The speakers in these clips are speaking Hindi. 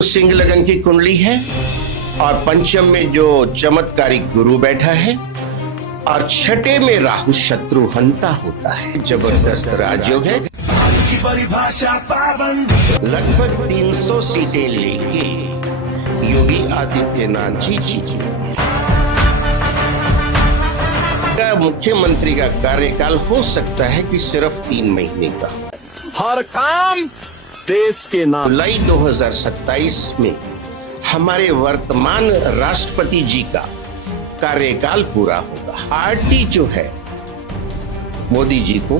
सिंह लगन की कुंडली है और पंचम में जो चमत्कारिक गुरु बैठा है और छठे में राहु शत्रु हंता होता है। जबरदस्त राजयोग है। लगभग 300 सीटें लेके योगी आदित्यनाथ जी जीतेंगे। मुख्यमंत्री का कार्यकाल हो सकता है कि सिर्फ 3 महीने का। हर काम देश के नाम। जुलाई 2027 में हमारे वर्तमान राष्ट्रपति जी का कार्यकाल पूरा होगा। पार्टी जो है मोदी जी को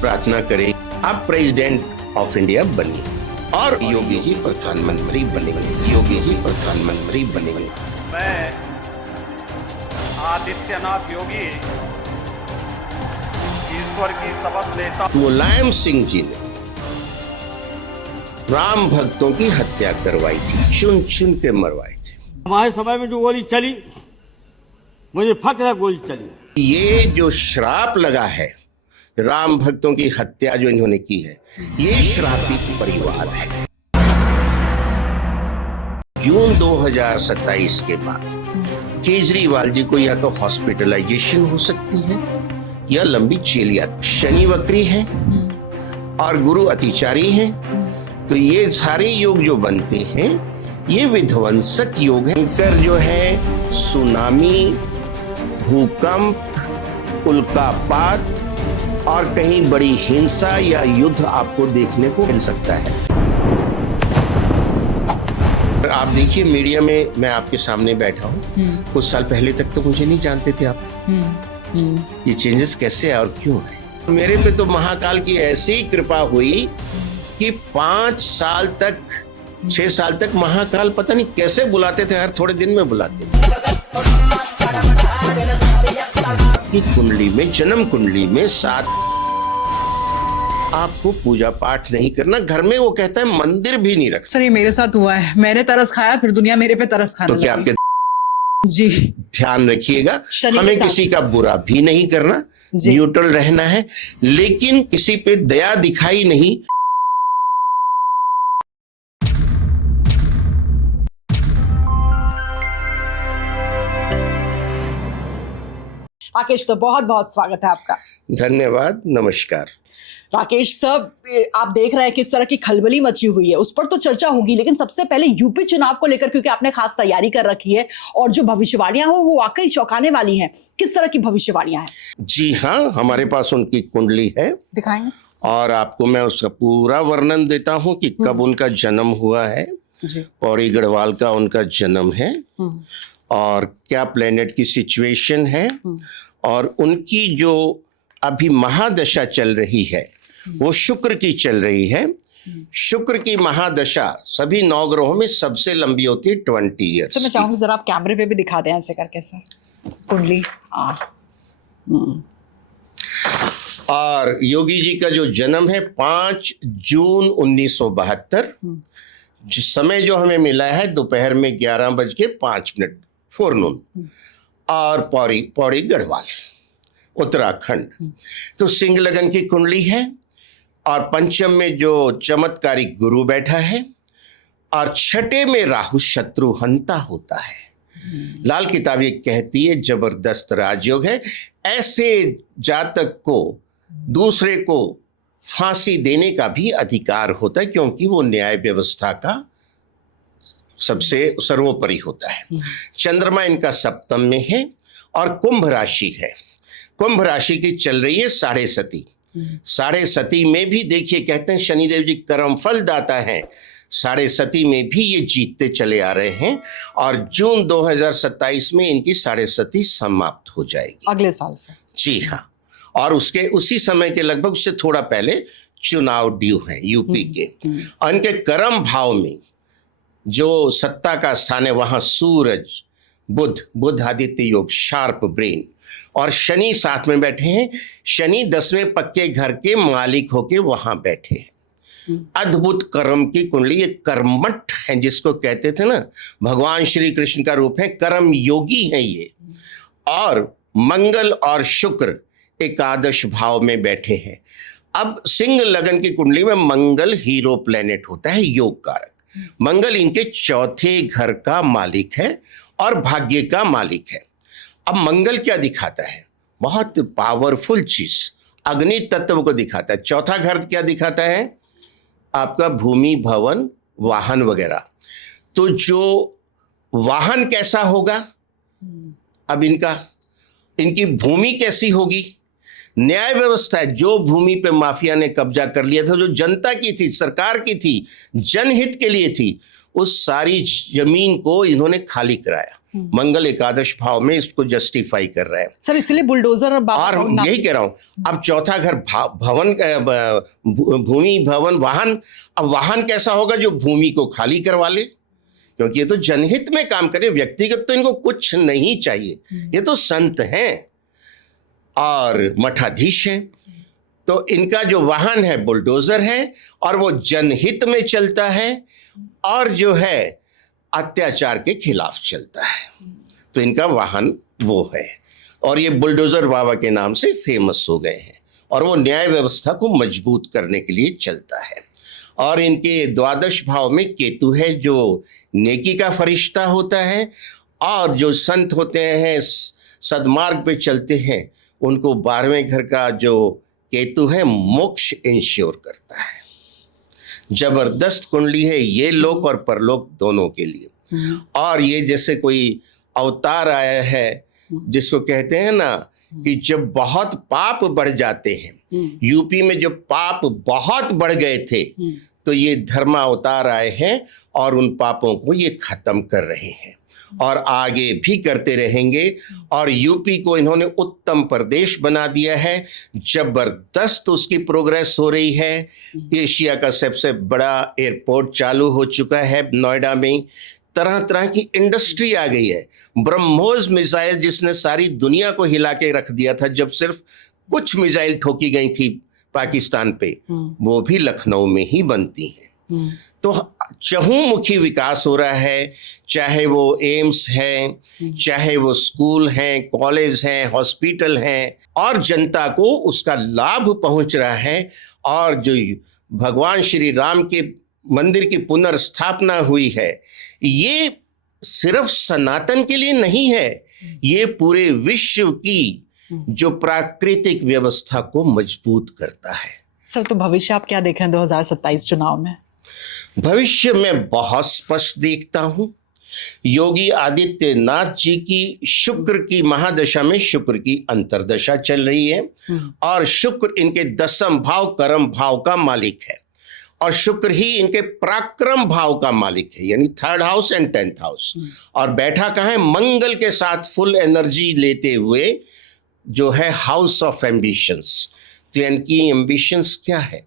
प्रार्थना करे आप प्रेसिडेंट ऑफ इंडिया बनिए और योगी जी प्रधानमंत्री बनेंगे। योगी जी प्रधानमंत्री बनेंगे। मैं आदित्यनाथ योगी ईश्वर की शपथ लेता हूं। मुलायम सिंह जी ने राम भक्तों की हत्या करवाई थी, चुन चुन के मरवाए थे। हमारे समय में जो गोली चली, मुझे फक्र है गोली चली। ये जो श्राप लगा है राम भक्तों की हत्या जो इन्होंने की है, ये श्रापित परिवार है। जून 2027 के बाद केजरीवाल जी को या तो हॉस्पिटलाइजेशन हो सकती है या लंबी जेल यात्रा। शनि वक्री है और गुरु अतिचारी है, तो ये सारे योग जो बनते हैं ये विध्वंसक योग है। शंकर जो है सुनामी, भूकंप, उल्कापात और कहीं बड़ी हिंसा या युद्ध आपको देखने को मिल सकता है। आप देखिए मीडिया में मैं आपके सामने बैठा हूँ, कुछ साल पहले तक तो मुझे नहीं जानते थे आप। ये चेंजेस कैसे है और क्यों है? मेरे पे तो महाकाल की ऐसी कृपा हुई कि 5 साल तक 6 साल तक महाकाल पता नहीं कैसे बुलाते थे, हर थोड़े दिन में बुलाते थे। कुंडली में, जन्म कुंडली में 7 आपको पूजा पाठ नहीं करना, घर में वो कहता है मंदिर भी नहीं रखना। सर ये मेरे साथ हुआ है, मैंने तरस खाया फिर दुनिया मेरे पे तरस खाने तो क्या लगी। आपके जी ध्यान रखिएगा, शनि हमें के साथ। किसी का बुरा भी नहीं करना, न्यूट्रल रहना है, लेकिन किसी पे दया दिखाई नहीं। राकेश सर बहुत बहुत स्वागत है आपका। धन्यवाद, नमस्कार। राकेश सर आप देख रहे हैं किस तरह की खलबली मची हुई है, उस पर तो चर्चा होगी, लेकिन सबसे पहले यूपी चुनाव को लेकर क्योंकि आपने खास तैयारी कर रखी है और जो भविष्यवाणियां हो वो वाकई चौंकाने वाली हैं। किस तरह की भविष्यवाणियां हैं? जी हाँ, हमारे पास उनकी कुंडली है, दिखाएंगे और आपको मैं उसका पूरा वर्णन देता हूँ कि कब उनका जन्म हुआ है। पौड़ी गढ़वाल का उनका जन्म है और क्या प्लेनेट की सिचुएशन है और उनकी जो अभी महादशा चल रही है वो शुक्र की चल रही है। शुक्र की महादशा सभी 9 ग्रहों में सबसे लंबी होती है 20 ईयर्स। मैं चाहूंगी जरा आप कैमरे पे भी दिखा दें ऐसे करके सर कुंडली। और योगी जी का जो जन्म है 5 जून 1972, समय जो हमें मिला है दोपहर में 11:05 फोरनून, और पौड़ी गढ़वाल उत्तराखंड। तो सिंह लगन की कुंडली है और पंचम में जो चमत्कारिक गुरु बैठा है और छठे में राहु शत्रु हंता होता है। लाल किताब ये कहती है जबरदस्त राजयोग है। ऐसे जातक को दूसरे को फांसी देने का भी अधिकार होता है, क्योंकि वो न्याय व्यवस्था का सबसे सर्वोपरि होता है। चंद्रमा इनका सप्तम में है और कुंभ राशि है। कुंभ राशि की चल रही है 7.5। 7.5 में भी देखिए कहते हैं शनिदेव जी कर्म फल दाता है, 7.5 में भी ये जीतते चले आ रहे हैं और जून 2027 में इनकी 7.5 समाप्त हो जाएगी अगले साल से। जी हाँ, और उसके उसी समय के लगभग उससे थोड़ा पहले चुनाव ड्यू है यूपी के। और इनके कर्म भाव में जो सत्ता का स्थान है वहां सूरज, बुध आदित्य योग, शार्प ब्रेन, और शनि साथ में बैठे हैं। शनि 10वें पक्के घर के मालिक होके वहां बैठे हैं। अद्भुत कर्म की कुंडली, ये कर्मठ है जिसको कहते थे ना, भगवान श्री कृष्ण का रूप है, कर्म योगी है ये। और मंगल और शुक्र एकादश भाव में बैठे हैं। अब सिंह लगन की कुंडली में मंगल हीरो प्लेनेट होता है, योग कारक। मंगल इनके चौथे घर का मालिक है और भाग्य का मालिक है। अब मंगल क्या दिखाता है? बहुत पावरफुल चीज, अग्नि तत्व को दिखाता है। चौथा घर क्या दिखाता है? आपका भूमि, भवन, वाहन वगैरह। तो जो वाहन कैसा होगा? अब इनकी भूमि कैसी होगी? न्याय व्यवस्था है। जो भूमि पे माफिया ने कब्जा कर लिया था, जो जनता की थी, सरकार की थी, जनहित के लिए थी, उस सारी जमीन को इन्होंने खाली कराया। मंगल एकादश भाव में इसको जस्टिफाई कर रहा है सर, इसलिए बुलडोजर और यही कह रहा हूं। अब चौथा घर भवन, भूमि, भवन, वाहन। अब वाहन कैसा होगा? जो भूमि को खाली करवा ले, क्योंकि ये तो जनहित में काम करे, व्यक्तिगत तो इनको कुछ नहीं चाहिए। ये तो संत हैं और मठाधीश हैं। तो इनका जो वाहन है बुलडोजर है और वो जनहित में चलता है और जो है अत्याचार के खिलाफ चलता है। तो इनका वाहन वो है और ये बुलडोजर बाबा के नाम से फेमस हो गए हैं और वो न्याय व्यवस्था को मजबूत करने के लिए चलता है। और इनके द्वादश भाव में केतु है, जो नेकी का फरिश्ता होता है और जो संत होते हैं, सदमार्ग पे चलते हैं, उनको 12वें घर का जो केतु है मोक्ष इंश्योर करता है। जबरदस्त कुंडली है ये, लोक और परलोक दोनों के लिए। और ये जैसे कोई अवतार आया है जिसको कहते हैं ना कि जब बहुत पाप बढ़ जाते हैं, यूपी में जो पाप बहुत बढ़ गए थे, तो ये धर्मावतार आए हैं और उन पापों को ये खत्म कर रहे हैं और आगे भी करते रहेंगे। और यूपी को इन्होंने उत्तम प्रदेश बना दिया है, जबरदस्त उसकी प्रोग्रेस हो रही है। एशिया का सबसे बड़ा एयरपोर्ट चालू हो चुका है नोएडा में, तरह तरह की इंडस्ट्री आ गई है। ब्रह्मोस मिसाइल जिसने सारी दुनिया को हिला के रख दिया था, जब सिर्फ कुछ मिसाइल ठोकी गई थी पाकिस्तान पे, वो भी लखनऊ में ही बनती हैं। तो चहुमुखी विकास हो रहा है, चाहे वो एम्स है, चाहे वो स्कूल हैं, कॉलेज हैं, हॉस्पिटल हैं, और जनता को उसका लाभ पहुंच रहा है। और जो भगवान श्री राम के मंदिर की पुनर्स्थापना हुई है, ये सिर्फ सनातन के लिए नहीं है, ये पूरे विश्व की जो प्राकृतिक व्यवस्था को मजबूत करता है। सर, तो भविष्य आप क्या देख रहे हैं 2027 चुनाव में? भविष्य में बहुत स्पष्ट देखता हूं। योगी आदित्यनाथ जी की शुक्र की महादशा में शुक्र की अंतर्दशा चल रही है और शुक्र इनके 10वें भाव कर्म भाव का मालिक है और शुक्र ही इनके पराक्रम भाव का मालिक है, यानी 3rd house and 10th house. और बैठा कहाँ है? मंगल के साथ फुल एनर्जी लेते हुए, जो है हाउस ऑफ एम्बिशंस। तो इनकी एम्बिशंस क्या है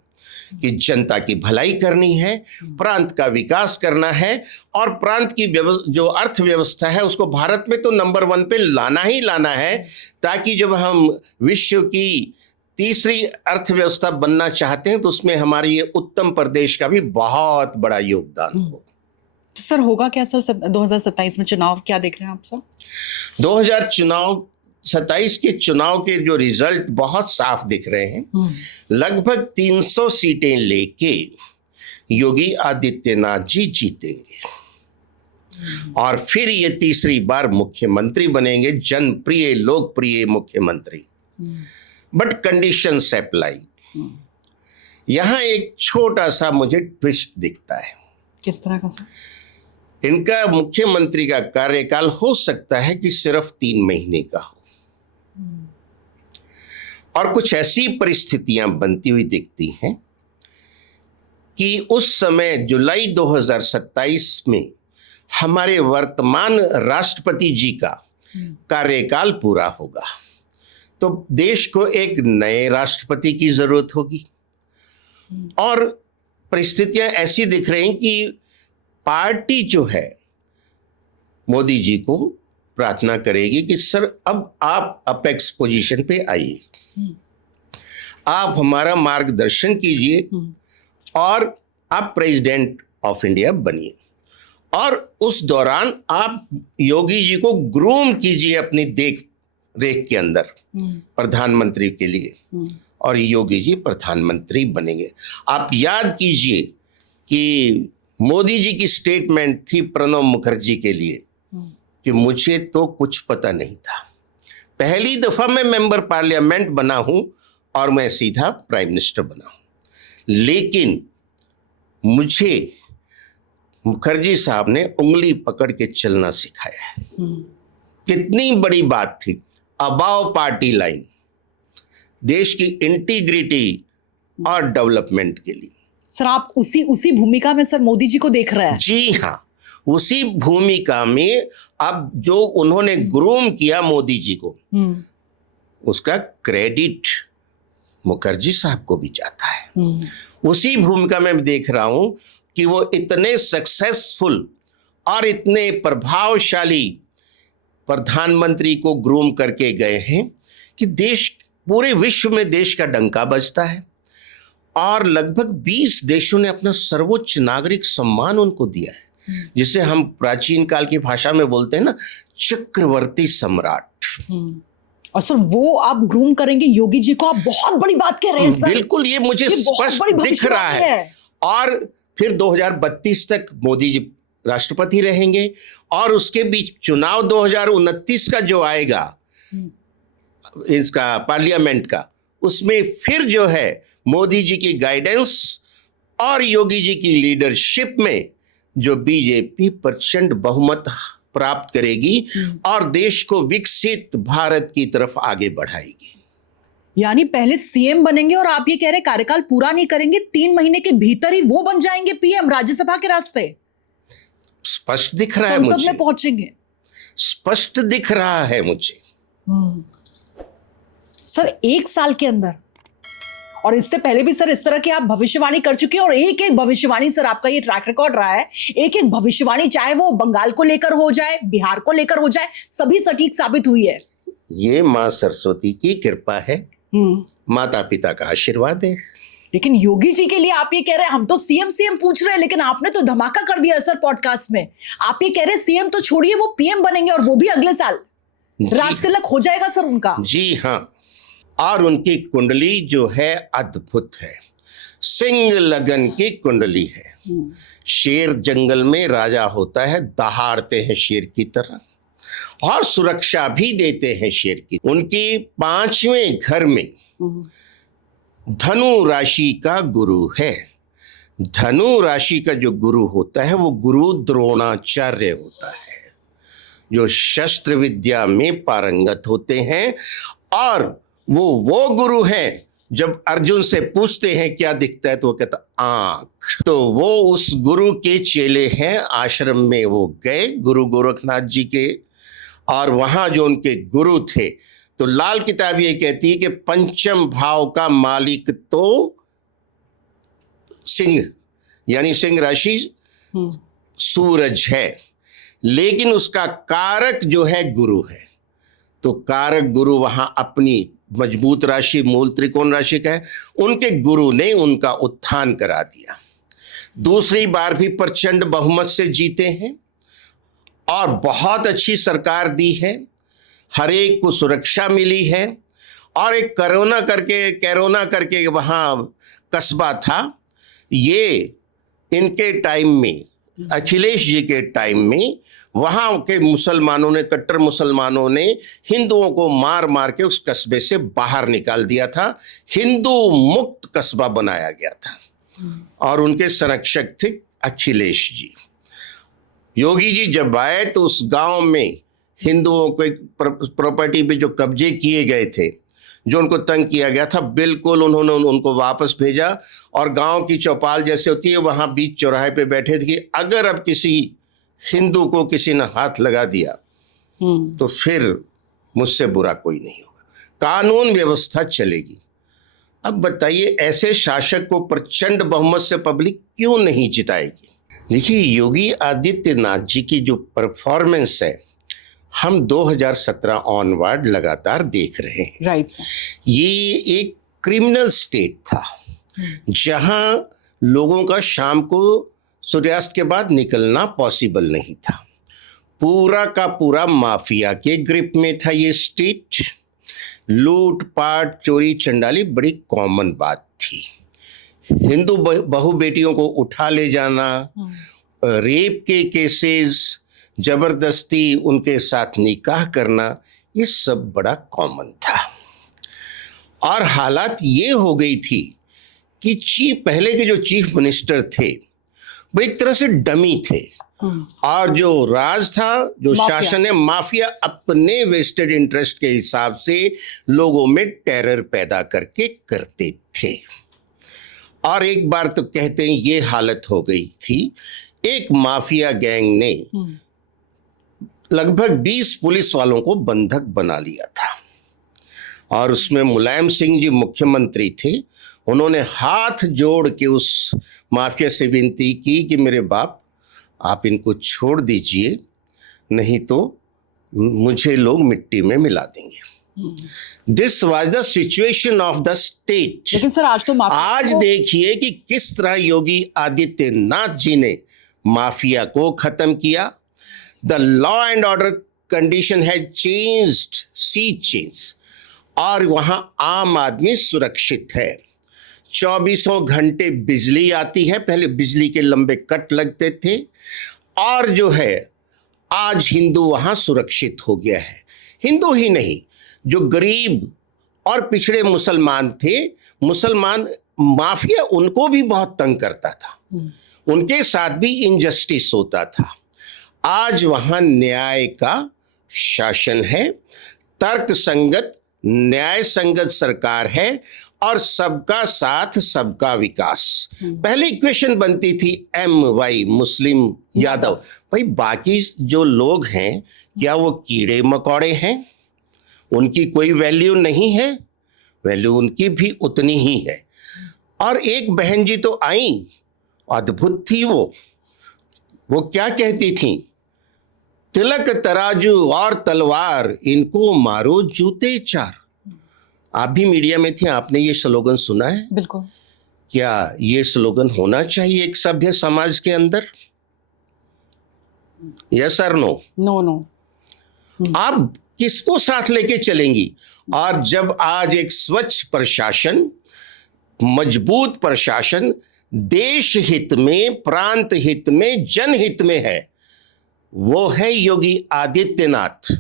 कि जनता की भलाई करनी है, प्रांत का विकास करना है और प्रांत की जो अर्थव्यवस्था है उसको भारत में तो नंबर 1 पे लाना ही लाना है, ताकि जब हम विश्व की तीसरी अर्थव्यवस्था बनना चाहते हैं तो उसमें हमारे ये उत्तम प्रदेश का भी बहुत बड़ा योगदान हो। तो सर, होगा क्या सर 2027 में चुनाव, क्या देख रहे हैं आप सर? 2027 के चुनाव के जो रिजल्ट बहुत साफ दिख रहे हैं। लगभग 300 सीटें लेके योगी आदित्यनाथ जी जीतेंगे और फिर ये तीसरी बार मुख्यमंत्री बनेंगे, जनप्रिय लोकप्रिय मुख्यमंत्री। But conditions apply. यहां एक छोटा सा मुझे ट्विस्ट दिखता है। किस तरह का सर? इनका मुख्यमंत्री का कार्यकाल हो सकता है कि सिर्फ 3 महीने का हो और कुछ ऐसी परिस्थितियां बनती हुई दिखती हैं कि उस समय जुलाई 2027 में हमारे वर्तमान राष्ट्रपति जी का कार्यकाल पूरा होगा। तो देश को एक नए राष्ट्रपति की जरूरत होगी और परिस्थितियां ऐसी दिख रही कि पार्टी जो है मोदी जी को प्रार्थना करेगी कि सर अब आप अपेक्स पोजीशन पे आइए, आप हमारा मार्गदर्शन कीजिए और आप प्रेसिडेंट ऑफ इंडिया बनिए। और उस दौरान आप योगी जी को ग्रूम कीजिए अपनी देख रेख के अंदर प्रधानमंत्री के लिए, और योगी जी प्रधानमंत्री बनेंगे। आप याद कीजिए कि मोदी जी की स्टेटमेंट थी प्रणब मुखर्जी के लिए कि मुझे तो कुछ पता नहीं था, पहली दफा मैं मेंबर पार्लियामेंट बना हूं और मैं सीधा प्राइम मिनिस्टर बना हूं, लेकिन मुझे मुखर्जी साहब ने उंगली पकड़ के चलना सिखाया है। कितनी बड़ी बात थी, अबाव पार्टी लाइन, देश की इंटीग्रिटी और डेवलपमेंट के लिए। सर आप उसी भूमिका में सर मोदी जी को देख रहे हैं? जी हाँ, उसी भूमिका में अब जो उन्होंने ग्रूम किया मोदी जी को, उसका क्रेडिट मुखर्जी साहब को भी जाता है। उसी भूमिका में देख रहा हूं कि वो इतने सक्सेसफुल और इतने प्रभावशाली प्रधानमंत्री को ग्रूम करके गए हैं कि देश, पूरे विश्व में देश का डंका बजता है और लगभग 20 देशों ने अपना सर्वोच्च नागरिक सम्मान उनको दिया है, जिसे हम प्राचीन काल की भाषा में बोलते हैं ना, चक्रवर्ती सम्राट। और सर वो आप ग्रूम करेंगे योगी जी को, आप बहुत बड़ी बात कह रहे हैं सर। बिल्कुल, ये मुझे स्पष्ट दिख रहा है। और फिर 2032 तक मोदी जी राष्ट्रपति रहेंगे और उसके बीच चुनाव 2029 का जो आएगा इसका पार्लियामेंट का, उसमें फिर जो है मोदी जी की गाइडेंस और योगी जी की लीडरशिप में जो बीजेपी प्रचंड बहुमत प्राप्त करेगी और देश को विकसित भारत की तरफ आगे बढ़ाएगी। यानी पहले सीएम बनेंगे और आप ये कह रहे कार्यकाल पूरा नहीं करेंगे, 3 महीने के भीतर ही वो बन जाएंगे पीएम, राज्यसभा के रास्ते स्पष्ट दिख रहा है संसद मुझे, में पहुंचेंगे, स्पष्ट दिख रहा है मुझे। सर 1 साल के अंदर, और इससे पहले भी सर इस तरह की आप भविष्यवाणी कर चुके हैं और एक एक भविष्यवाणी सर आपका ये ट्रैक रिकॉर्ड रहा है, एक एक भविष्यवाणी चाहे वो बंगाल को लेकर हो जाए, बिहार को लेकर हो जाए, सभी सटीक साबित हुई है। ये मां सरस्वती की कृपा है, माता पिता का आशीर्वाद है। लेकिन योगी जी के लिए आप ये कह रहे हैं हम तो सीएम पूछ रहे हैं, लेकिन आपने तो धमाका कर दिया सर पॉडकास्ट में। आप ये कह रहे हैं सीएम तो छोड़िए, वो पीएम बनेंगे और वो भी अगले साल, राज तिलक हो जाएगा सर उनका। जी हाँ, और उनकी कुंडली जो है अद्भुत है, सिंह लगन की कुंडली है। शेर जंगल में राजा होता है, दहाड़ते हैं शेर की तरह और सुरक्षा भी देते हैं शेर की। उनकी 5वें घर में धनु राशि का गुरु है। धनु राशि का जो गुरु होता है वो गुरु द्रोणाचार्य होता है, जो शस्त्र विद्या में पारंगत होते हैं। और वो गुरु हैं, जब अर्जुन से पूछते हैं क्या दिखता है तो वो कहता आंख। तो वो उस गुरु के चेले हैं। आश्रम में वो गए गुरु गोरखनाथ जी के, और वहां जो उनके गुरु थे, तो लाल किताब ये कहती है कि पंचम भाव का मालिक तो सिंह, यानी सिंह राशि सूरज है, लेकिन उसका कारक जो है गुरु है। तो कारक गुरु वहां अपनी मजबूत राशि, मूल त्रिकोण राशि का है, उनके गुरु ने उनका उत्थान करा दिया। दूसरी बार भी प्रचंड बहुमत से जीते हैं और बहुत अच्छी सरकार दी है, हर एक को सुरक्षा मिली है। और एक कैरोना करके वहाँ कस्बा था, ये इनके टाइम में, अखिलेश जी के टाइम में, वहाँ के मुसलमानों ने, कट्टर मुसलमानों ने हिंदुओं को मार मार के उस कस्बे से बाहर निकाल दिया था। हिंदू मुक्त कस्बा बनाया गया था और उनके संरक्षक थे अखिलेश जी। योगी जी जब आए तो उस गांव में हिंदुओं को प्रॉपर्टी पे जो कब्जे किए गए थे, जो उनको तंग किया गया था, बिल्कुल उन्होंने उनको वापस भेजा। और गांव की चौपाल जैसे होती है, वहां बीच चौराहे पे बैठे थे कि अगर अब किसी हिंदू को किसी ने हाथ लगा दिया तो फिर मुझसे बुरा कोई नहीं होगा, कानून व्यवस्था चलेगी। अब बताइए ऐसे शासक को प्रचंड बहुमत से पब्लिक क्यों नहीं जिताएगी? देखिए, योगी आदित्यनाथ जी की जो परफॉर्मेंस है, हम 2017 ऑनवर्ड लगातार देख रहे हैं। Right sir. ये एक क्रिमिनल स्टेट था जहां लोगों का शाम को सूर्यास्त के बाद निकलना पॉसिबल नहीं था। पूरा का पूरा माफिया के ग्रिप में था ये स्टेट। लूट पाट, चोरी चंडाली बड़ी कॉमन बात थी। हिंदू बहू बेटियों को उठा ले जाना, रेप के केसेस, जबरदस्ती उनके साथ निकाह करना, ये सब बड़ा कॉमन था। और हालात ये हो गई थी कि पहले के जो चीफ मिनिस्टर थे वो एक तरह से डमी थे, और जो राज था, जो शासन है, माफिया अपने वेस्टेड इंटरेस्ट के हिसाब से लोगों में टेरर पैदा करके करते थे। और एक बार तो कहते हैं ये हालत हो गई थी, एक माफिया गैंग ने लगभग 20 पुलिस वालों को बंधक बना लिया था, और उसमें मुलायम सिंह जी मुख्यमंत्री थे। उन्होंने हाथ जोड़ के उस माफिया से विनती की कि मेरे बाप, आप इनको छोड़ दीजिए, नहीं तो मुझे लोग मिट्टी में मिला देंगे। This was the situation of the state. लेकिन सर आज तो आज देखिए कि किस तरह योगी आदित्यनाथ जी ने माफिया को खत्म किया। The law and order condition has changed, sea change, और वहां आम आदमी सुरक्षित है। 24 घंटे बिजली आती है, पहले बिजली के लंबे कट लगते थे, और जो है आज हिंदू वहां सुरक्षित हो गया है। हिंदू ही नहीं, जो गरीब और पिछड़े मुसलमान थे, मुसलमान माफिया उनको भी बहुत तंग करता था, उनके साथ भी इनजस्टिस होता था। आज वहां न्याय का शासन है, तर्क संगत न्याय संगत सरकार है, और सबका साथ सबका विकास। पहले इक्वेशन बनती थी MY मुस्लिम यादव, भाई बाकी जो लोग हैं क्या वो कीड़े मकोड़े हैं? उनकी कोई वैल्यू नहीं है? वैल्यू उनकी भी उतनी ही है। और एक बहन जी तो आई, अद्भुत थी वो क्या कहती थी? तिलक तराजू और तलवार, इनको मारो जूते चार। आप भी मीडिया में थे, आपने ये स्लोगन सुना है? बिल्कुल। क्या ये स्लोगन होना चाहिए एक सभ्य समाज के अंदर? यस और नो? No no. आप किसको साथ लेके चलेंगी? और जब आज एक स्वच्छ प्रशासन, मजबूत प्रशासन देश हित में, प्रांत हित में, जनहित में है, वो है योगी आदित्यनाथ।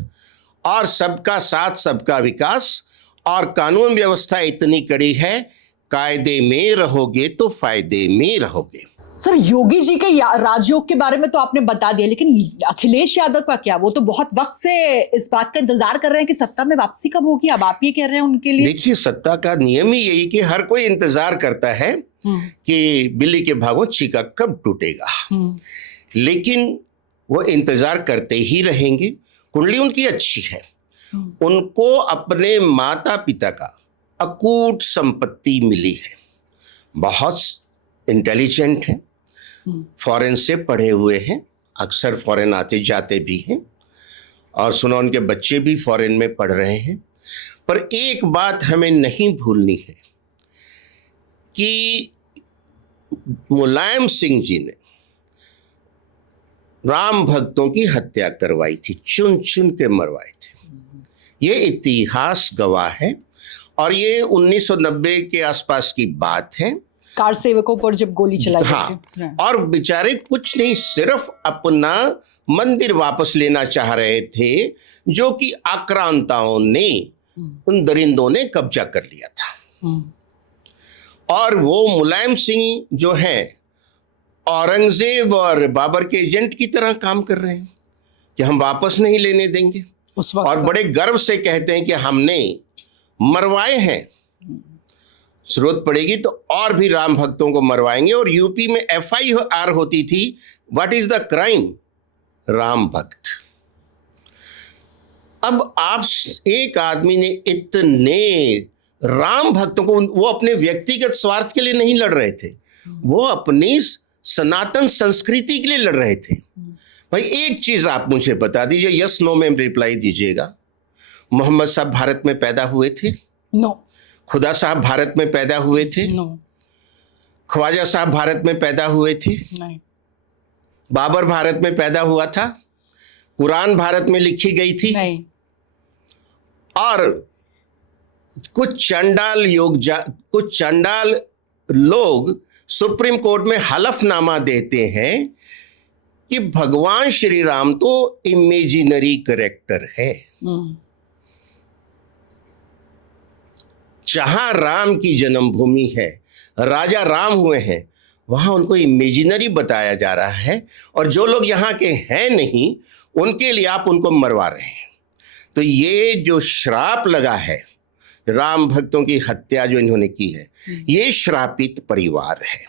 और सबका साथ सबका विकास, और कानून व्यवस्था इतनी कड़ी है, कायदे में रहोगे तो फायदे में रहोगे। सर योगी जी के राजयोग के बारे में तो आपने बता दिया, लेकिन अखिलेश यादव का क्या? वो तो बहुत वक्त से इस बात का इंतजार कर रहे हैं कि सत्ता में वापसी कब होगी। अब आप ये कह रहे हैं उनके लिए? देखिए, सत्ता का नियम ही यही कि हर कोई इंतजार करता है कि बिल्ली के भागो चीका कब टूटेगा, लेकिन वो इंतजार करते ही रहेंगे। कुंडली उनकी अच्छी है, उनको अपने माता पिता का अकूट संपत्ति मिली है, बहुत इंटेलिजेंट हैं, फॉरेन से पढ़े हुए हैं, अक्सर फॉरेन आते जाते भी हैं, और सुना उनके बच्चे भी फॉरेन में पढ़ रहे हैं। पर एक बात हमें नहीं भूलनी है कि मुलायम सिंह जी ने राम भक्तों की हत्या करवाई थी, चुन चुन के मरवाए थे। ये इतिहास गवाह है, और ये 1990 के आसपास की बात है। कार सेवकों पर जब गोली चलाई हाँ, और बेचारे कुछ नहीं, सिर्फ अपना मंदिर वापस लेना चाह रहे थे, जो कि आक्रांताओं ने, उन दरिंदों ने कब्जा कर लिया था। और वो मुलायम सिंह जो है औरंगजेब और बाबर के एजेंट की तरह काम कर रहे हैं कि हम वापस नहीं लेने देंगे, उस वक्त और बड़े गर्व से कहते हैं कि हमने मरवाए हैं, जरूरत पड़ेगी तो और भी राम भक्तों को मरवाएंगे। और यूपी में FIR होती थी, what is the crime? Ram भक्त। अब आप, एक आदमी ने इतने राम भक्तों को, वो अपने व्यक्तिगत स्वार्थ के लिए नहीं लड़ रहे थे, वो अपनी सनातन संस्कृति के लिए लड़ रहे थे। भाई एक चीज आप मुझे बता दीजिए, यस नो में रिप्लाई दीजिएगा। मोहम्मद साहब भारत में पैदा हुए थे? नो। खुदा साहब भारत में पैदा हुए थे? नो। ख्वाजा साहब भारत में पैदा हुए थे? नहीं। बाबर भारत में पैदा हुआ था? कुरान भारत में लिखी गई थी? नहीं। और कुछ चंडाल लोग सुप्रीम कोर्ट में हलफनामा देते हैं कि भगवान श्री राम तो इमेजिनरी कैरेक्टर है। जहां राम की जन्मभूमि है, राजा राम हुए हैं, वहां उनको इमेजिनरी बताया जा रहा है, और जो लोग यहाँ के हैं नहीं उनके लिए आप उनको मरवा रहे हैं। तो ये जो श्राप लगा है, राम भक्तों की हत्या जो इन्होंने की है, ये श्रापित परिवार है।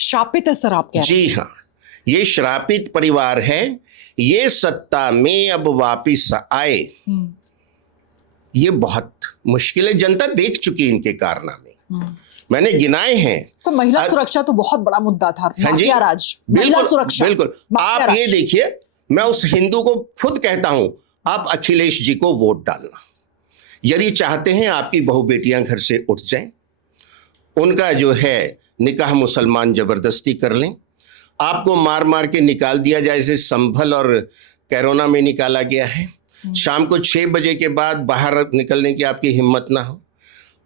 शापित है सर आप कह रहे हैं? जी हाँ, ये श्रापित परिवार है। ये सत्ता में अब वापिस आए, ये बहुत मुश्किल है। जनता देख चुकी है इनके कारनामे, मैंने गिनाए हैं। सर महिला सुरक्षा तो बहुत बड़ा मुद्दा था, माफिया राज, महिला सुरक्षा। बिल्कुल, माफिया आप ये राज। देखिए, मैं उस हिंदू को खुद कहता हूं, आप अखिलेश जी को वोट डालना, यदि चाहते हैं आपकी बहू बेटियां घर से उठ जाएं, उनका जो है निकाह मुसलमान जबरदस्ती कर लें, आपको मार मार के निकाल दिया जाए, जैसे संभल और कैरोना में निकाला गया है। शाम को 6 बजे के बाद बाहर निकलने की आपकी हिम्मत ना हो,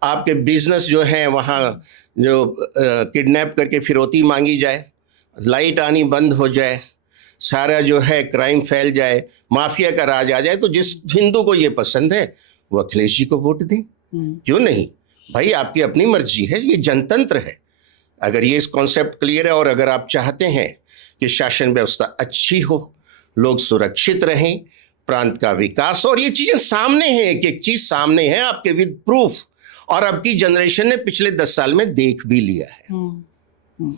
आपके बिजनेस जो है वहाँ जो किडनैप करके फिरौती मांगी जाए, लाइट आनी बंद हो जाए, सारा जो है क्राइम फैल जाए, माफिया का राज आ जाए। तो जिस हिंदू को ये पसंद है वो अखिलेश जी को वोट दें, क्यों नहीं भाई, आपकी अपनी मर्जी है, ये जनतंत्र है। अगर ये इस कॉन्सेप्ट क्लियर है और अगर आप चाहते हैं कि शासन व्यवस्था अच्छी हो, लोग सुरक्षित रहें, प्रांत का विकास, और ये चीजें सामने हैं, एक एक चीज सामने है आपके विद प्रूफ, और अब की जनरेशन ने पिछले 10 साल में देख भी लिया है।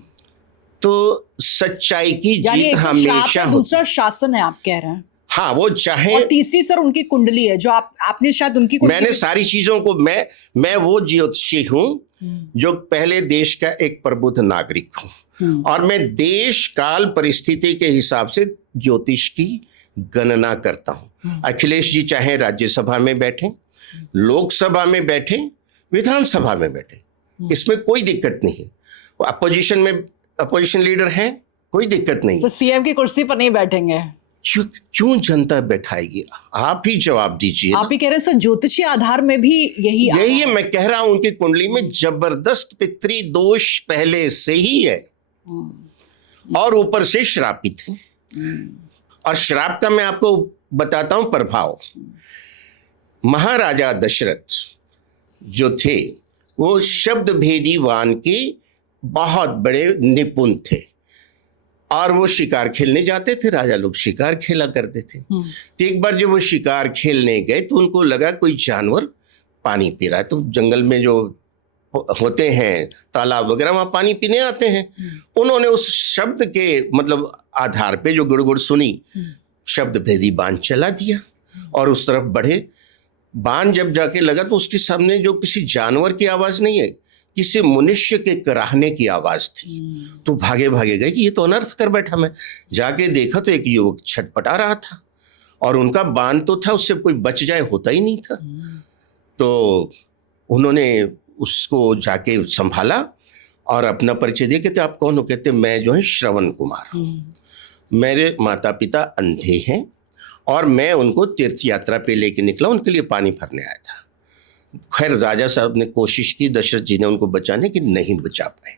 तो सच्चाई की यानी जीत एक तो श्राप हमेशा है, होती दूसरा शासन है आप कह रहे हैं। हाँ, वो चाहे, और तीसरी सर उनकी कुंडली है, जो आपने शायद उनकी मैंने सारी चीजों को, मैं वो ज्योतिषी हूं जो पहले देश का एक प्रबुद्ध नागरिक हूं, और मैं देश काल परिस्थिति के हिसाब से ज्योतिष की गणना करता हूं। अखिलेश जी चाहे राज्यसभा में बैठे, लोकसभा में बैठे, विधानसभा में बैठे, इसमें कोई दिक्कत नहीं है। वो अपोजिशन में अपोजिशन लीडर हैं, कोई दिक्कत नहीं। सर सीएम की कुर्सी पर नहीं बैठेंगे, क्यों जनता बैठाएगी? आप ही जवाब दीजिए। आप ही कह रहे हैं सर ज्योतिषी आधार में भी यही है, मैं कह रहा हूं उनकी कुंडली में जबरदस्त पितृ दोष पहले से ही है, और ऊपर से श्रापित है। और श्राप का मैं आपको बताता हूं प्रभाव। महाराजा दशरथ जो थे वो शब्द भेदी वान के बहुत बड़े निपुण थे, और वो शिकार खेलने जाते थे, राजा लोग शिकार खेला करते थे। तो एक बार जब वो शिकार खेलने गए तो उनको लगा कोई जानवर पानी पी रहा है, तो जंगल में जो होते हैं तालाब वगैरह, वहाँ पानी पीने आते हैं। उन्होंने उस शब्द के मतलब आधार पे जो गुड़गुड़ सुनी, शब्द भेदी बाण चला दिया और उस तरफ बढ़े। बाण जब जाके लगा तो उसके सामने जो किसी जानवर की आवाज नहीं है, किसी मनुष्य के कराहने की आवाज थी। तो भागे भागे गए कि ये तो अनर्थ कर बैठा। मैं जाके देखा तो एक युवक छटपटा रहा था, और उनका बाण तो था, उससे कोई बच जाए होता ही नहीं था। तो उन्होंने उसको जाके संभाला और अपना परिचय दिया। कहते आप कौन हो? कहते मैं जो है श्रवण कुमार, मेरे माता पिता अंधे हैं और मैं उनको तीर्थ यात्रा पे लेके निकला, उनके लिए पानी भरने आया था। खैर राजा साहब ने कोशिश की, दशरथ जी ने उनको बचाने की, नहीं बचा पाए।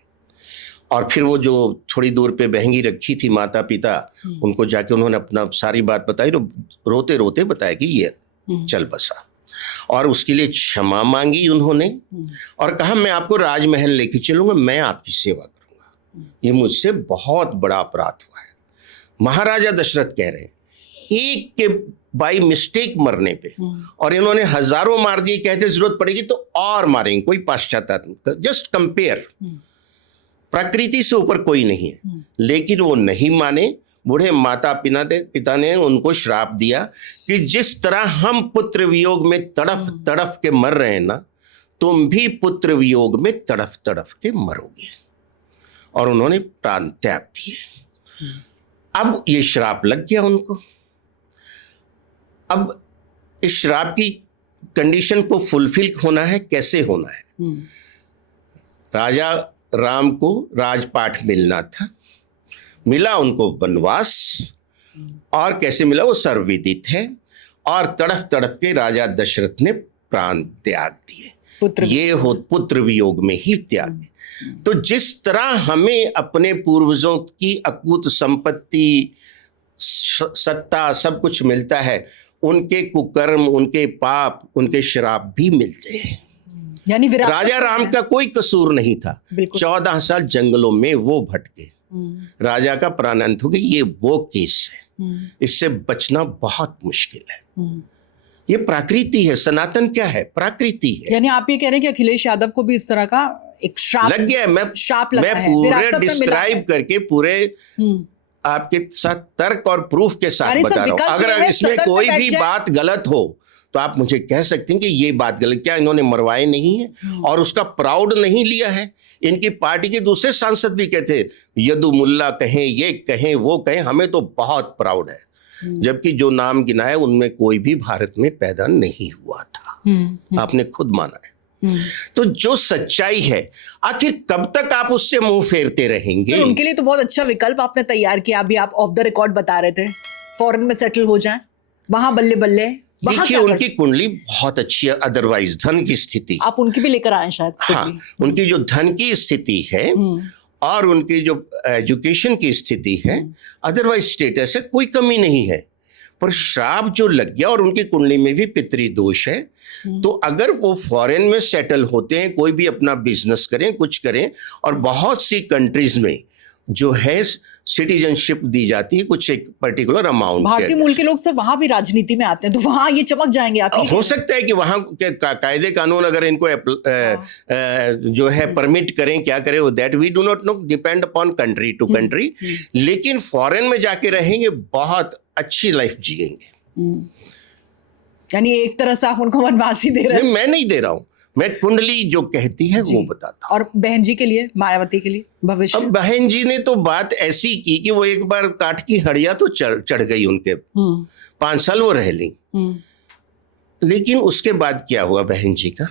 और फिर वो जो थोड़ी दूर पे बहंगी रखी थी माता पिता, उनको जाके उन्होंने अपना सारी बात बताई, रोते रोते बताया कि ये चल बसा, और उसके लिए क्षमा मांगी उन्होंने, और कहा मैं आपको राजमहल लेके चलूंगा, मैं आपकी सेवा करूंगा, ये मुझसे बहुत बड़ा अपराध हुआ है। महाराजा दशरथ कह रहे हैं एक के बाई मिस्टेक मरने पे, और इन्होंने हजारों मार दिए, कहते जरूरत पड़ेगी तो और मारेंगे, कोई पश्चाताप, जस्ट कंपेयर, प्रकृति से ऊपर कोई नहीं है। लेकिन वो नहीं माने। बूढ़े माता पिता ने उनको श्राप दिया कि जिस तरह हम पुत्र वियोग में तड़फ तड़फ के मर रहे हैं ना, तुम भी पुत्र वियोग में तड़फ तड़फ के मरोगे। और उन्होंने प्राण त्याग दिए। अब ये श्राप लग गया उनको। अब इस श्राप की कंडीशन को फुलफिल होना है, कैसे होना है? राजा राम को राजपाट मिलना था, मिला उनको वनवास, और कैसे मिला वो सर्वविदित है। और तड़फ तड़फ के राजा दशरथ ने प्राण त्याग दिए। ये हो पुत्र वियोग में ही त्याग। तो जिस तरह हमें अपने पूर्वजों की अकूत संपत्ति, सत्ता, सब कुछ मिलता है, उनके कुकर्म, उनके पाप, उनके श्राप भी मिलते हैं। यानी राजा राम का कोई कसूर नहीं था। 14 साल जंगलों में वो भटके, राजा का प्राणांत हो गया। ये वो केस है, इससे बचना बहुत मुश्किल है। ये प्रकृति है। सनातन क्या है? प्रकृति है। यानी आप ये कह रहे हैं कि अखिलेश यादव को भी इस तरह का एक श्राप लग गया है। मैं पूरे डिस्क्राइब करके पूरे आपके साथ तर्क और प्रूफ के साथ बता रहा हूं। अगर इसमें कोई भी बात गलत हो तो आप मुझे कह सकते हैं कि ये बात गलत। क्या इन्होंने मरवाए नहीं है और उसका प्राउड नहीं लिया है? इनकी पार्टी के दूसरे सांसद भी कहते, यदु मुल्ला कहें, ये कहें, वो कहें, हमें तो बहुत प्राउड है। जबकि जो नाम गिना है उनमें कोई भी भारत में पैदा नहीं हुआ था। आपने खुद माना है। तो जो सच्चाई है, आखिर कब तक आप उससे मुंह फेरते रहेंगे? सर, उनके लिए तो बहुत अच्छा विकल्प आपने तैयार किया। अभी आप ऑफ द रिकॉर्ड बता रहे थे, फॉरेन में सेटल हो जाएं, वहां बल्ले बल्ले। देखिए, उनकी कुंडली बहुत अच्छी है। अदरवाइज धन की स्थिति आप उनकी भी लेकर आए शायद। हाँ, उनकी जो धन की स्थिति है और उनकी जो एजुकेशन की स्थिति है, अदरवाइज स्टेटस है, कोई कमी नहीं है। पर श्राप जो लग गया, और उनकी कुंडली में भी पितृ दोष है। तो अगर वो फॉरेन में सेटल होते हैं, कोई भी अपना बिजनेस करें, कुछ करें, और बहुत सी कंट्रीज में जो है सिटीजनशिप दी जाती है कुछ एक पर्टिकुलर अमाउंट। भारतीय मूल के लोग सर वहां भी राजनीति में आते हैं, तो वहां ये चमक जाएंगे आप? हो सकता है कि वहां के कायदे कानून अगर इनको जो है परमिट करें, क्या करें, वो that we do not know, depend upon country to country. लेकिन फॉरेन में जाके रहेंगे, बहुत अच्छी लाइफ जिएंगे। यानी एक तरह से आप उनको वनवास ही दे रहे हैं। मैं नहीं दे रहा हूं, मैं कुंडली जो कहती है वो बताता हूं। और बहन जी के लिए, मायावती के लिए भविष्य? अब बहन जी ने तो बात ऐसी की कि वो एक बार काठ की हड़िया तो चढ़ गई उनके। 5 साल वो रह ली। लेकिन उसके बाद क्या हुआ बहन जी का?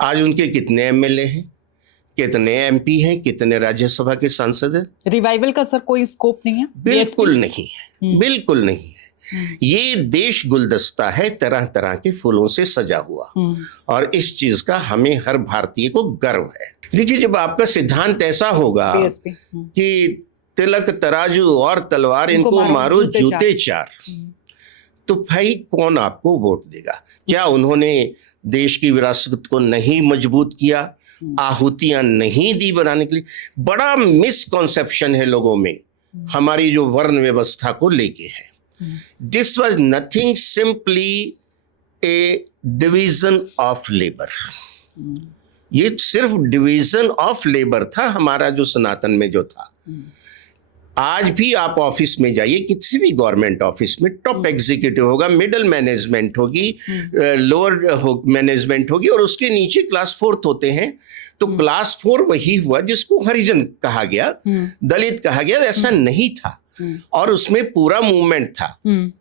आज उनके कितने एमएलए हैं, कितने एमपी हैं, कितने राज्यसभा के सांसद हैं? रिवाइवल का सर कोई स्कोप नहीं है? बिल्कुल नहीं है, बिल्कुल नहीं है। ये देश गुलदस्ता है, तरह तरह के फूलों से सजा हुआ, और इस चीज का हमें हर भारतीय को गर्व है। देखिए, जब आपका सिद्धांत ऐसा होगा कि तिलक तराजू और तलवार, इनको मारो जूते चार, तो भाई कौन आपको वोट देगा? क्या उन्होंने देश की विरासत को नहीं मजबूत किया, आहुतियां नहीं दी बनाने के लिए? बड़ा मिसकॉन्सेप्शन है लोगों में हमारी जो वर्ण व्यवस्था को लेके है। This was nothing, simply a division of labor. ये सिर्फ डिवीजन ऑफ लेबर था हमारा, जो सनातन में जो था। आज भी आप ऑफिस में जाइए, किसी भी गवर्नमेंट ऑफिस में, टॉप एग्जीक्यूटिव होगा, मिडिल मैनेजमेंट होगी, लोअर मैनेजमेंट होगी, और उसके नीचे क्लास 4 होते हैं। तो क्लास 4 वही हुआ जिसको हरिजन कहा गया, दलित कहा गया। ऐसा नहीं था, और उसमें पूरा मूवमेंट था।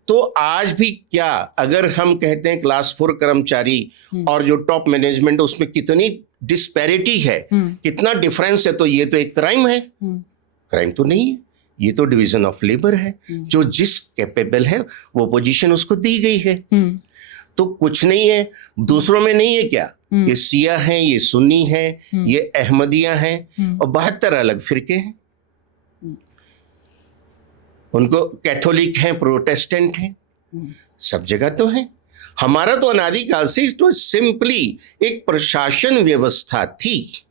तो आज भी क्या, अगर हम कहते हैं क्लास 4 कर्मचारी और जो टॉप मैनेजमेंट, उसमें कितनी डिस्पैरिटी है, कितना डिफरेंस है, तो ये तो एक क्राइम है? क्राइम तो नहीं है, ये तो डिवीजन ऑफ लेबर है। जो जिस कैपेबल है वो पोजीशन उसको दी गई है। तो कुछ नहीं है, दूसरों में नहीं है क्या? ये सिया हैं, ये सुन्नी हैं, ये अहमदिया हैं, और 72 अलग फिरके हैं। उनको कैथोलिक हैं, प्रोटेस्टेंट हैं, सब जगह तो है। हमारा तो अनादिकाल से तो सिंपली एक प्रशासन व्यवस्था थी।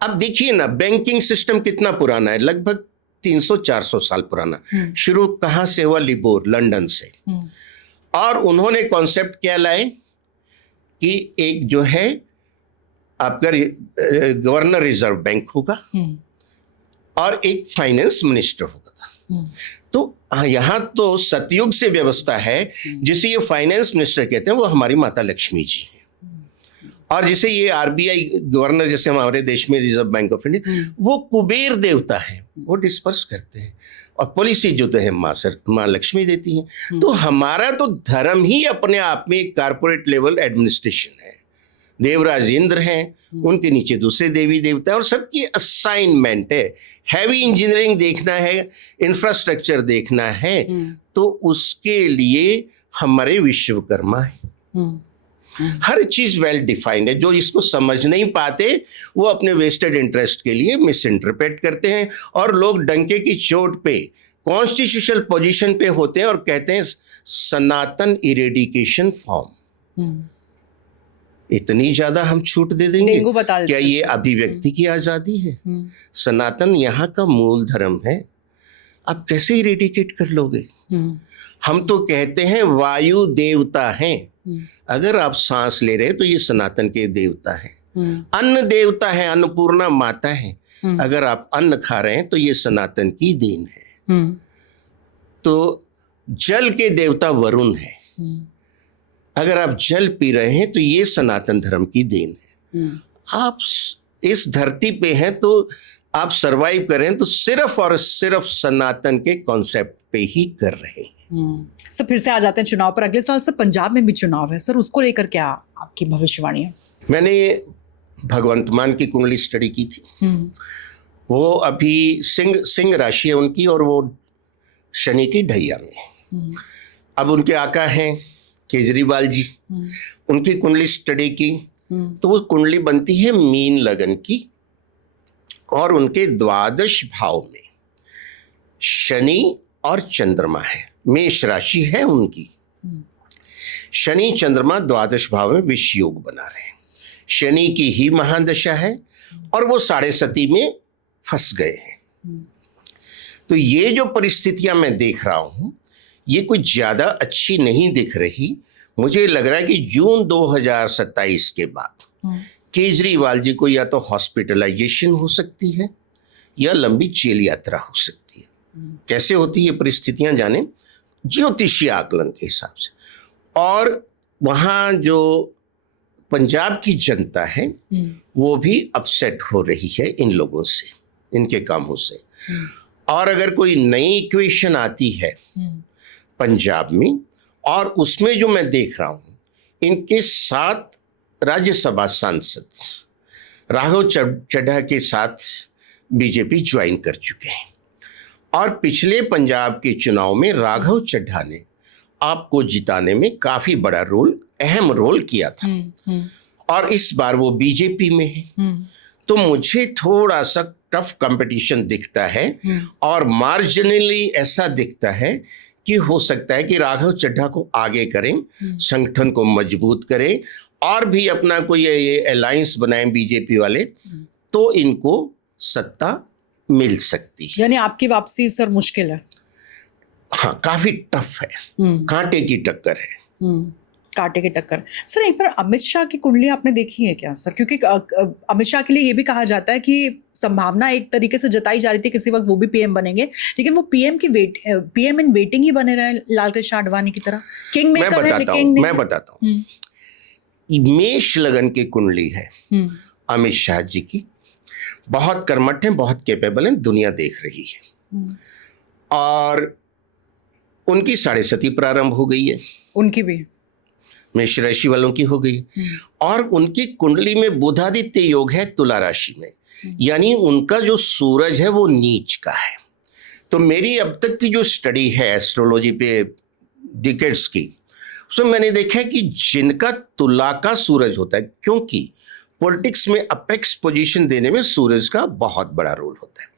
अब देखिए ना, बैंकिंग सिस्टम कितना पुराना है, लगभग 300-400 साल पुराना। शुरू कहाँ से हुआ? लिबोर, लंदन से। और उन्होंने कॉन्सेप्ट क्या लाए कि एक जो है आपका गवर्नर रिजर्व बैंक होगा और एक फाइनेंस मिनिस्टर होगा। तो यहाँ तो सतयुग से व्यवस्था है। जिसे ये फाइनेंस मिनिस्टर कहते हैं वो हमारी माता लक्ष्मी जी हैं, और जिसे ये आरबीआई गवर्नर, जैसे हमारे देश में रिजर्व बैंक ऑफ इंडिया, वो कुबेर देवता है, वो डिस्पर्स करते हैं, और पॉलिसी जो तो है माँ लक्ष्मी देती हैं। तो हमारा तो धर्म ही अपने आप में एक कारपोरेट लेवल एडमिनिस्ट्रेशन है। देवराज इंद्र हैं, उनके नीचे दूसरे देवी देवता हैं, और सबकी असाइनमेंट है। हैवी इंजीनियरिंग देखना है, इंफ्रास्ट्रक्चर देखना है, तो उसके लिए हमारे विश्वकर्मा है। हर चीज वेल डिफाइंड है। जो इसको समझ नहीं पाते वो अपने वेस्टेड इंटरेस्ट के लिए मिस इंटरप्रेट करते हैं, और लोग डंके की चोट पे कॉन्स्टिट्यूशनल पोजीशन पे होते हैं और कहते हैं सनातन इरेडिकेशन फॉर्म। इतनी ज्यादा हम छूट दे देंगे? डेंगू बता देते क्या हैं। ये अभिव्यक्ति की आजादी है? सनातन यहाँ का मूल धर्म है, आप कैसे इरेडिकेट कर लोगे? हम तो कहते हैं वायु देवता हैं, अगर आप सांस ले रहे हैं तो ये सनातन के देवता हैं। अन्न देवता है, अन्नपूर्णा माता है, अगर आप अन्न खा रहे हैं तो ये सनातन की देन है। तो जल के देवता वरुण है, अगर आप जल पी रहे हैं तो ये सनातन धर्म की देन है। आप इस धरती पे हैं तो आप सरवाइव कर रहे हैं तो सिर्फ और सिर्फ सनातन के कॉन्सेप्ट पे ही कर रहे हैं। सर फिर से आ जाते हैं चुनाव पर। अगले साल सर पंजाब में भी चुनाव है सर, उसको लेकर क्या आपकी भविष्यवाणी है? मैंने भगवंत मान की कुंडली स्टडी की थी। वो अभी सिंह राशि है उनकी, और वो शनि की ढैया में। अब उनके आका हैं केजरीवाल जी, उनकी कुंडली स्टडी की तो वो कुंडली बनती है मीन लगन की, और उनके द्वादश भाव में शनि और चंद्रमा है। मेष राशि है उनकी, शनि चंद्रमा द्वादश भाव में विष योग बना रहे हैं। शनि की ही महादशा है और वो 7.5 में फंस गए हैं। तो ये जो परिस्थितियां मैं देख रहा हूं ये कुछ ज्यादा अच्छी नहीं दिख रही। मुझे लग रहा है कि जून 2027 के बाद केजरीवाल जी को या तो हॉस्पिटलाइजेशन हो सकती है या लंबी जेल यात्रा हो सकती है। कैसे होती ये परिस्थितियां जाने, ज्योतिषीय आकलन के हिसाब से। और वहाँ जो पंजाब की जनता है वो भी अपसेट हो रही है इन लोगों से, इनके कामों से। और अगर कोई नई इक्वेशन आती है पंजाब में, और उसमें जो मैं देख रहा हूँ इनके 7 राज्यसभा सांसद राघव चड्ढा के साथ बीजेपी ज्वाइन कर चुके हैं, और पिछले पंजाब के चुनाव में राघव चड्ढा ने आपको जिताने में काफी बड़ा रोल, अहम रोल किया था, और इस बार वो बीजेपी में है। तो मुझे थोड़ा सा टफ कंपटीशन दिखता है, और मार्जिनली ऐसा दिखता है कि हो सकता है कि राघव चड्ढा को आगे करें, संगठन को मजबूत करें, और भी अपना कोई ये अलायंस बनाएं बीजेपी वाले, तो इनको सत्ता मिल सकती है। यानी आपकी वापसी सर मुश्किल है? हाँ, काफी टफ है, कांटे की टक्कर है। कांटे की टक्कर। सर एक बार अमित शाह की कुंडली आपने देखी है क्या सर? क्योंकि अमित शाह के लिए ये भी कहा जाता है कि संभावना एक तरीके से जताई जा रही थी किसी वक्त वो भी पीएम बनेंगे, लेकिन वो पीएम इन वेटिंग ही बने रहे, लालकृष्ण आडवाणी की तरह। किंग मेकर है लेकिन मैं बताता हूँ। मेष लगन की कुंडली है अमित शाह जी की, बहुत कर्मठ हैं, बहुत कैपेबल हैं, दुनिया देख रही है। और उनकी 7.5 प्रारंभ हो गई है, उनकी भी मेष राशि वालों की हो गई, और उनकी कुंडली में बुधादित्य योग है तुला राशि में, यानी उनका जो सूरज है वो नीच का है। तो मेरी अब तक की जो स्टडी है एस्ट्रोलॉजी पे डिकेड्स की, उसमें मैंने देखा है कि जिनका तुला का सूरज होता है, क्योंकि पॉलिटिक्स में अपेक्स पोजीशन देने में सूरज का बहुत बड़ा रोल होता है।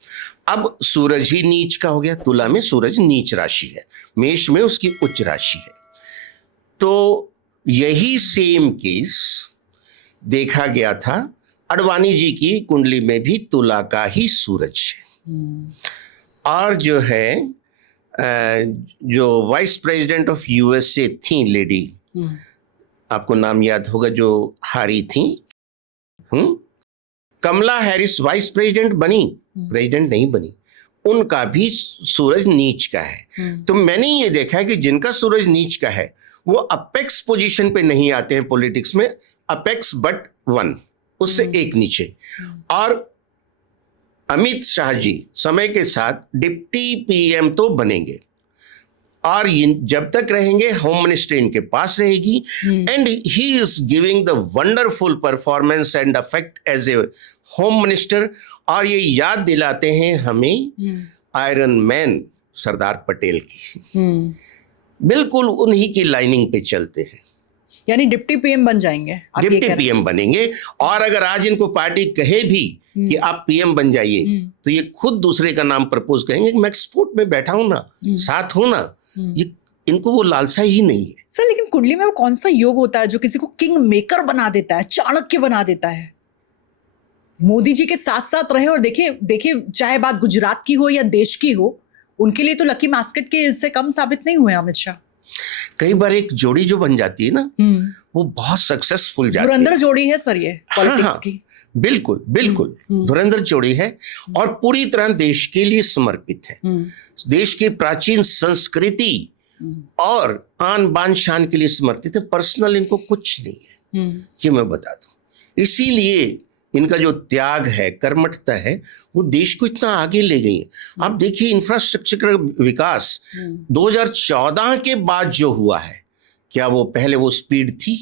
अब सूरज ही नीच का हो गया, तुला में सूरज नीच राशि है, मेष में उसकी उच्च राशि है। तो यही सेम केस देखा गया था आडवाणी जी की कुंडली में भी, तुला का ही सूरज है। और जो है जो वाइस प्रेसिडेंट ऑफ यूएसए थी लेडी, आपको नाम याद होगा, जो हारी थी, कमला हैरिस वाइस प्रेसिडेंट बनी, प्रेसिडेंट नहीं बनी, उनका भी सूरज नीच का है। तो मैंने ये देखा है कि जिनका सूरज नीच का है वो अपेक्स पोजीशन पे नहीं आते हैं पॉलिटिक्स में, अपेक्स बट 1, उससे एक नीचे। और अमित शाह जी समय के साथ डिप्टी पीएम तो बनेंगे, और जब तक रहेंगे होम मिनिस्टर इनके पास रहेगी, and he is giving the wonderful performance and affect as a home minister. और ये याद दिलाते हैं हमें आयरन मैन सरदार पटेल की, बिल्कुल उन्हीं की लाइनिंग पे चलते हैं। यानी डिप्टी पीएम बन जाएंगे आप ये डिप्टी कह रहे पीएम बनेंगे। और अगर आज इनको पार्टी कहे भी कि आप पीएम बन जाइए, तो ये खुद दूसरे का नाम प्रपोज करेंगे कि मैं एक्सपोर्ट में बैठा हूं ना, साथ हूं ना। ये इनको वो लालसा ही नहीं है। सर लेकिन कुंडली में वो कौन सा योग होता है जो किसी को किंग मेकर बना देता है, चाणक्य बना देता है? मोदी जी के साथ साथ रहे और देखिए चाहे बात गुजरात की हो या देश की हो, उनके लिए तो लकी बास्केट के से कम साबित नहीं हुए अमित शाह। कई बार एक जोड़ी जो बन जाती है ना, वो बहुत सक्सेसफुल जाती है। धुरंधर जोड़ी है सर ये पॉलिटिक्स की। बिल्कुल बिल्कुल धुरंधर जोड़ी है और पूरी तरह देश के लिए समर्पित है। देश की प्राचीन संस्कृति और आन बान शान के लिए समर्पित है। पर्सनल इनको कुछ नहीं है, ये मैं बता दूं। इसीलिए इनका जो त्याग है, कर्मठता है, वो देश को इतना आगे ले गई है। आप देखिए इंफ्रास्ट्रक्चर का विकास 2014 के बाद जो हुआ है, क्या वो पहले वो स्पीड थी?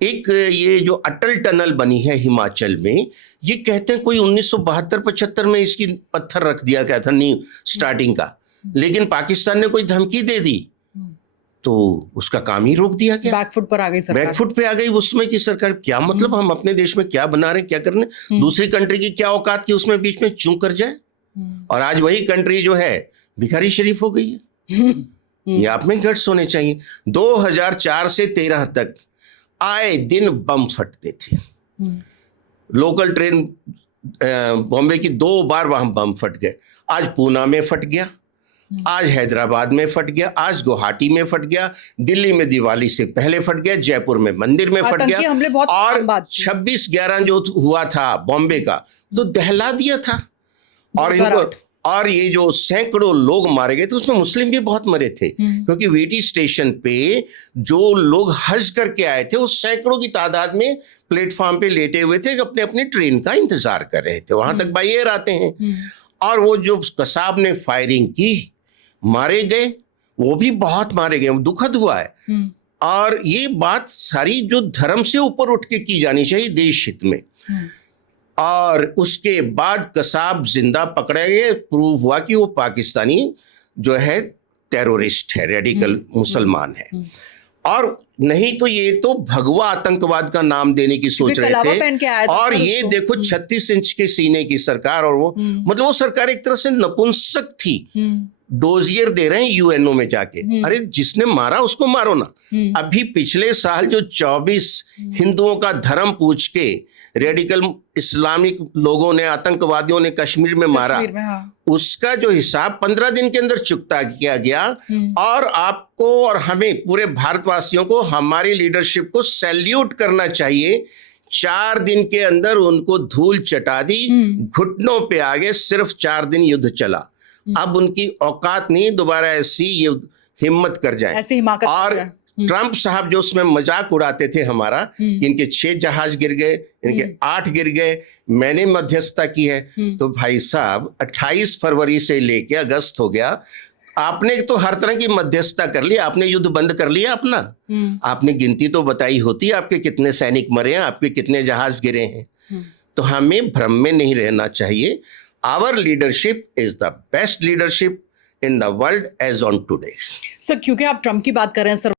एक ये जो अटल टनल बनी है हिमाचल में, ये कहते हैं कोई 1972-75 में इसकी पत्थर रख दिया गया था नींव स्टार्टिंग का, लेकिन पाकिस्तान ने कोई धमकी दे दी तो उसका काम ही रोक दिया गया। बैकफुट पर आ गई सरकार। बैकफुट पे आ गई उसमें की सरकार। क्या मतलब हम अपने देश में क्या बना रहे हैं, क्या कर रहे हैं? दूसरी कंट्री की क्या औकात की उसमें बीच में चूं कर जाए। और आज वही कंट्री जो है भिखारी शरीफ हो गई है। ये आप में गट्स होने चाहिए। 2004 से 13 तक आए दिन बम फटते थे। लोकल ट्रेन बॉम्बे की 2 बार वहां बम फट गए। आज पूना में फट गया, आज हैदराबाद में फट गया, आज गुवाहाटी में फट गया, दिल्ली में दिवाली से पहले फट गया, जयपुर में मंदिर में फट गया। हमले बहुत और आम बात थी। 26/11 जो हुआ था बॉम्बे का, तो दहला दिया था। और इनको और ये जो सैकड़ों लोग मारे गए थे, उसमें मुस्लिम भी बहुत मरे थे, क्योंकि वीटी स्टेशन पे जो लोग हज करके आए थे, वो सैकड़ों की तादाद में प्लेटफॉर्म पे लेटे हुए थे, अपने अपनी ट्रेन का इंतजार कर रहे थे। वहां तक बाई एयर आते हैं। और वो जो कसाब ने फायरिंग की, मारे गए, वो भी बहुत मारे गए, दुखद हुआ है। और ये बात सारी जो धर्म से ऊपर उठ के की जानी चाहिए देश हित में। और उसके बाद कसाब जिंदा पकड़े गए, प्रूव हुआ कि वो पाकिस्तानी जो है टेररिस्ट है, रेडिकल मुसलमान है। और नहीं तो ये तो भगवा आतंकवाद का नाम देने की सोच रहे थे। और ये देखो 36 इंच के सीने की सरकार, और वो मतलब वो सरकार एक तरह से नपुंसक थी। डोजियर दे रहे हैं यूएनओ में जाके। अरे जिसने मारा उसको मारो ना। अभी पिछले साल जो 24 हिंदुओं का धर्म पूछ के रेडिकल इस्लामिक लोगों ने, आतंकवादियों ने कश्मीर में मारा, उसका जो हिसाब 15 दिन के अंदर चुकता किया गया। और आपको और हमें, पूरे भारतवासियों को, हमारी लीडरशिप को सैल्यूट करना चाहिए। 4 दिन के अंदर उनको धूल चटा दी, घुटनों पे आ गए। सिर्फ 4 दिन युद्ध चला। अब उनकी औकात नहीं दोबारा ऐसी हिम्मत कर जाए। और ट्रंप साहब जो उसमें मजाक उड़ाते थे हमारा, इनके 6 जहाज गिर गए, इनके 8 गिर गए, मैंने मध्यस्थता की है। तो भाई साहब 28 फरवरी से लेके अगस्त हो गया, आपने तो हर तरह की मध्यस्थता कर ली, आपने युद्ध बंद कर लिया अपना। आपने गिनती तो बताई होती, आपके कितने सैनिक मरे हैं, आपके कितने जहाज गिरे हैं। तो हमें भ्रम में नहीं रहना चाहिए। Our leadership is the best leadership in the world as on today. Sir क्योंकि आप ट्रम्प की बात कर रहे हैं सर,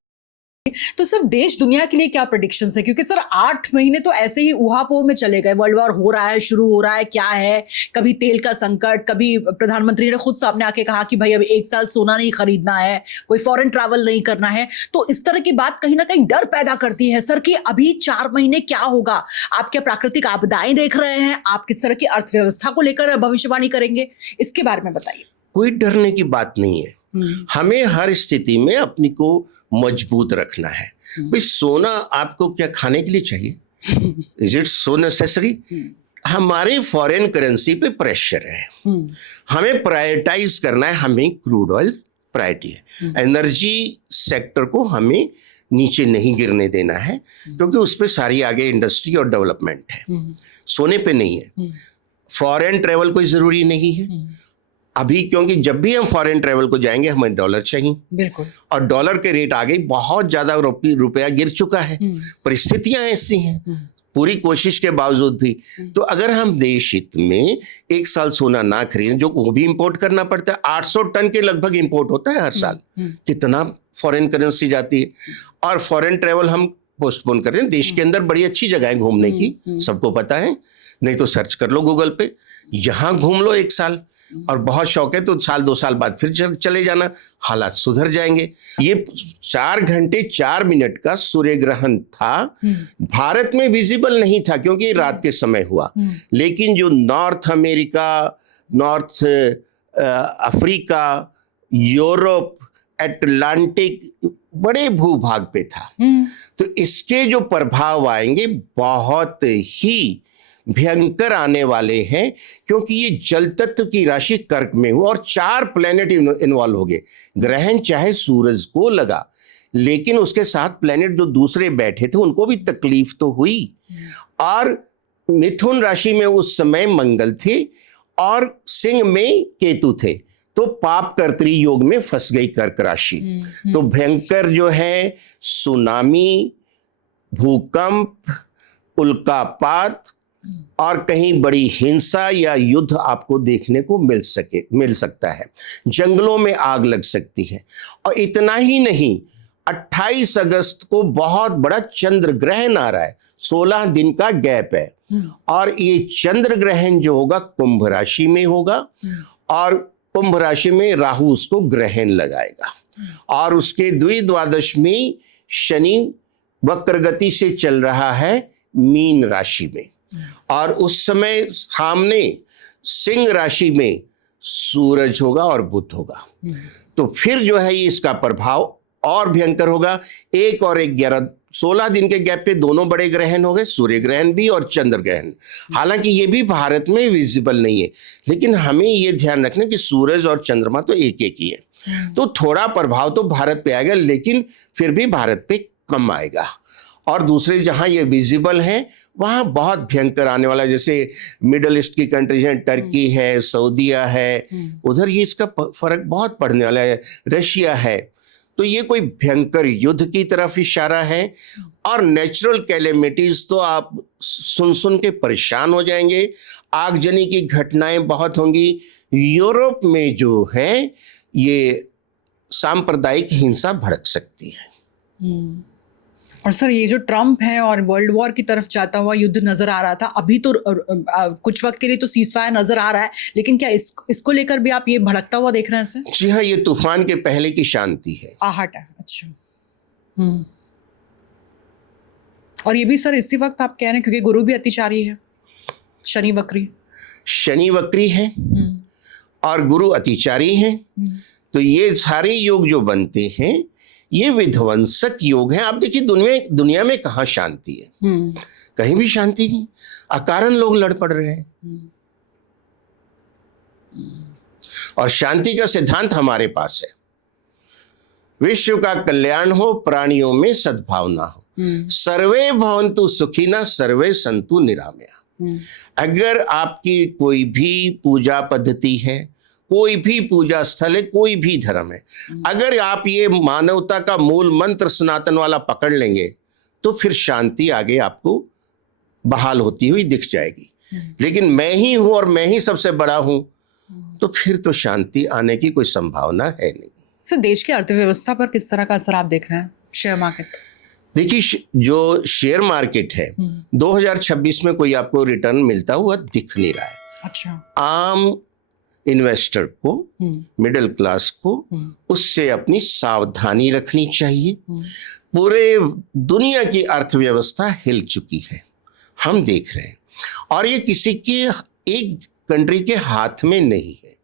तो सर देश दुनिया के लिए क्या प्रेडिक्शंस है? क्योंकि सर 8 महीने तो ऐसे ही ऊहापोह में चले गए। वर्ल्ड वॉर हो रहा है, शुरू हो रहा है, क्या है, कभी तेल का संकट, कभी प्रधानमंत्री ने खुद सामने आके कहा कि भाई अब 1 साल सोना नहीं खरीदना है, कोई फॉरेन ट्रैवल नहीं करना है। तो इस तरह की बात कहीं ना कहीं डर पैदा करती है सर कि अभी 4 महीने क्या होगा। आप क्या प्राकृतिक आपदाएं देख रहे हैं? आप किस तरह की अर्थव्यवस्था को लेकर भविष्यवाणी करेंगे? इसके बारे में बताइए। कोई डरने की बात नहीं है। हमें हर स्थिति में अपनी को मजबूत रखना है। भाई सोना आपको क्या खाने के लिए चाहिए? Is it so necessary? हमारे फॉरेन करेंसी पे प्रेशर है, हमें प्रायोरिटाइज करना है। हमें क्रूड ऑयल प्रायोरिटी है। एनर्जी सेक्टर को हमें नीचे नहीं गिरने देना है, क्योंकि उस पर सारी आगे इंडस्ट्री और डेवलपमेंट है, सोने पे नहीं है। फॉरेन ट्रेवल कोई जरूरी नहीं है अभी, क्योंकि जब भी हम फॉरेन ट्रेवल को जाएंगे हमें डॉलर चाहिए। बिल्कुल। और डॉलर के रेट आ गई, बहुत ज्यादा रुपया गिर चुका है, परिस्थितियां ऐसी हैं। पूरी कोशिश के बावजूद भी। तो अगर हम देश हित में 1 साल सोना ना खरीदें, जो वो भी इंपोर्ट करना पड़ता है, 800 टन के लगभग इंपोर्ट होता है हर साल, कितना फॉरेन करेंसी जाती है। और फॉरेन ट्रेवल हम पोस्टपोन करते हैं। देश के अंदर बड़ी अच्छी जगह है घूमने की, सबको पता है, नहीं तो सर्च कर लो गूगल पे, यहाँ घूम लो 1 साल, और बहुत शौक है तो 1-2 साल बाद फिर चले जाना, हालात सुधर जाएंगे। ये 4 घंटे 4 मिनट का सूर्य ग्रहण था, भारत में विजिबल नहीं था क्योंकि रात के समय हुआ, लेकिन जो north America, north Africa, Europe, Atlantic, बड़े भूभाग पे था। तो इसके जो प्रभाव आएंगे बहुत ही भयंकर आने वाले हैं, क्योंकि ये जल तत्व की राशि कर्क में हुआ और 4 प्लेनेट इन्वॉल्व हो गए। ग्रहण चाहे सूरज को लगा, लेकिन उसके साथ प्लेनेट जो दूसरे बैठे थे उनको भी तकलीफ तो हुई। और मिथुन राशि में उस समय मंगल थे और सिंह में केतु थे, तो पाप कर्तरी योग में फंस गई कर्क राशि। तो भयंकर जो है सुनामी, भूकंप, उल्कापात और कहीं बड़ी हिंसा या युद्ध आपको देखने को मिल सकता है। जंगलों में आग लग सकती है। और इतना ही नहीं, 28 अगस्त को बहुत बड़ा चंद्र ग्रहण आ रहा है, 16 दिन का गैप है, और ये चंद्र ग्रहण जो होगा कुंभ राशि में होगा, और कुंभ राशि में राहु उसको ग्रहण लगाएगा। और उसके द्वादश में शनि वक्रगति से चल रहा है मीन राशि में, और उस समय सामने सिंह राशि में सूरज होगा और बुध होगा। तो फिर जो है इसका प्रभाव और भयंकर होगा। 1 और 11, 16 दिन के गैप पे दोनों बड़े ग्रहण हो गए, सूर्य ग्रहण भी और चंद्र ग्रहण। हालांकि ये भी भारत में विजिबल नहीं है, लेकिन हमें ये ध्यान रखना कि सूरज और चंद्रमा तो एक ही है, तो थोड़ा प्रभाव तो भारत पे आएगा, लेकिन फिर भी भारत पे कम आएगा। और दूसरे जहां ये विजिबल हैं वहां बहुत भयंकर आने वाला है, जैसे मिडल ईस्ट की कंट्रीज हैं, टर्की है, सऊदीया है, उधर ये इसका फर्क बहुत पड़ने वाला है, रशिया है। तो ये कोई भयंकर युद्ध की तरफ इशारा है। और नेचुरल कैलेमिटीज तो आप सुन के परेशान हो जाएंगे। आगजनी की घटनाएं बहुत होंगी। यूरोप में जो है ये सांप्रदायिक हिंसा भड़क सकती है। और सर, ये जो ट्रम्प है और वर्ल्ड वॉर की तरफ जाता हुआ युद्ध नजर आ रहा था, अभी तो कुछ वक्त के लिए तो सीजफायर नजर आ रहा है, लेकिन क्या इसको लेकर भी आप ये भड़कता हुआ देख रहे हैं सर? जी हाँ, ये तूफान के पहले की शांति है, आहट है। अच्छा। और ये भी सर इसी वक्त आप कह रहे हैं क्योंकि गुरु भी अतिचारी है, शनि वक्री है और गुरु अतिचारी है। तो ये सारे योग जो बनते हैं ये विध्वंसक योग हैं। आप देखिए दुनिया में कहाँ शांति है? कहीं भी शांति नहीं, अकारण लोग लड़ पड़ रहे हैं। और शांति का सिद्धांत हमारे पास है, विश्व का कल्याण हो, प्राणियों में सद्भावना हो, सर्वे भवन्तु सुखिनः सर्वे सन्तु निरामया। अगर आपकी कोई भी पूजा पद्धति है, कोई भी पूजा स्थल है, कोई भी धर्म है, अगर आप ये मानवता का मूल मंत्र सनातन वाला पकड़ लेंगे तो फिर शांति आगे आपको बहाल होती हुई दिख जाएगी। लेकिन मैं ही हूं और मैं ही सबसे बड़ा हूं, तो फिर तो शांति आने की कोई संभावना है नहीं। सर, देश की अर्थव्यवस्था पर किस तरह का असर आप देख रहे हैं? शेयर मार्केट, देखिए जो शेयर मार्केट है 2026 में कोई आपको रिटर्न मिलता हुआ दिख नहीं रहा है। अच्छा। आम इन्वेस्टर को, मिडिल क्लास को उससे अपनी सावधानी रखनी चाहिए। पूरे दुनिया की अर्थव्यवस्था हिल चुकी है, हम देख रहे हैं, और ये किसी के एक कंट्री के हाथ में नहीं है।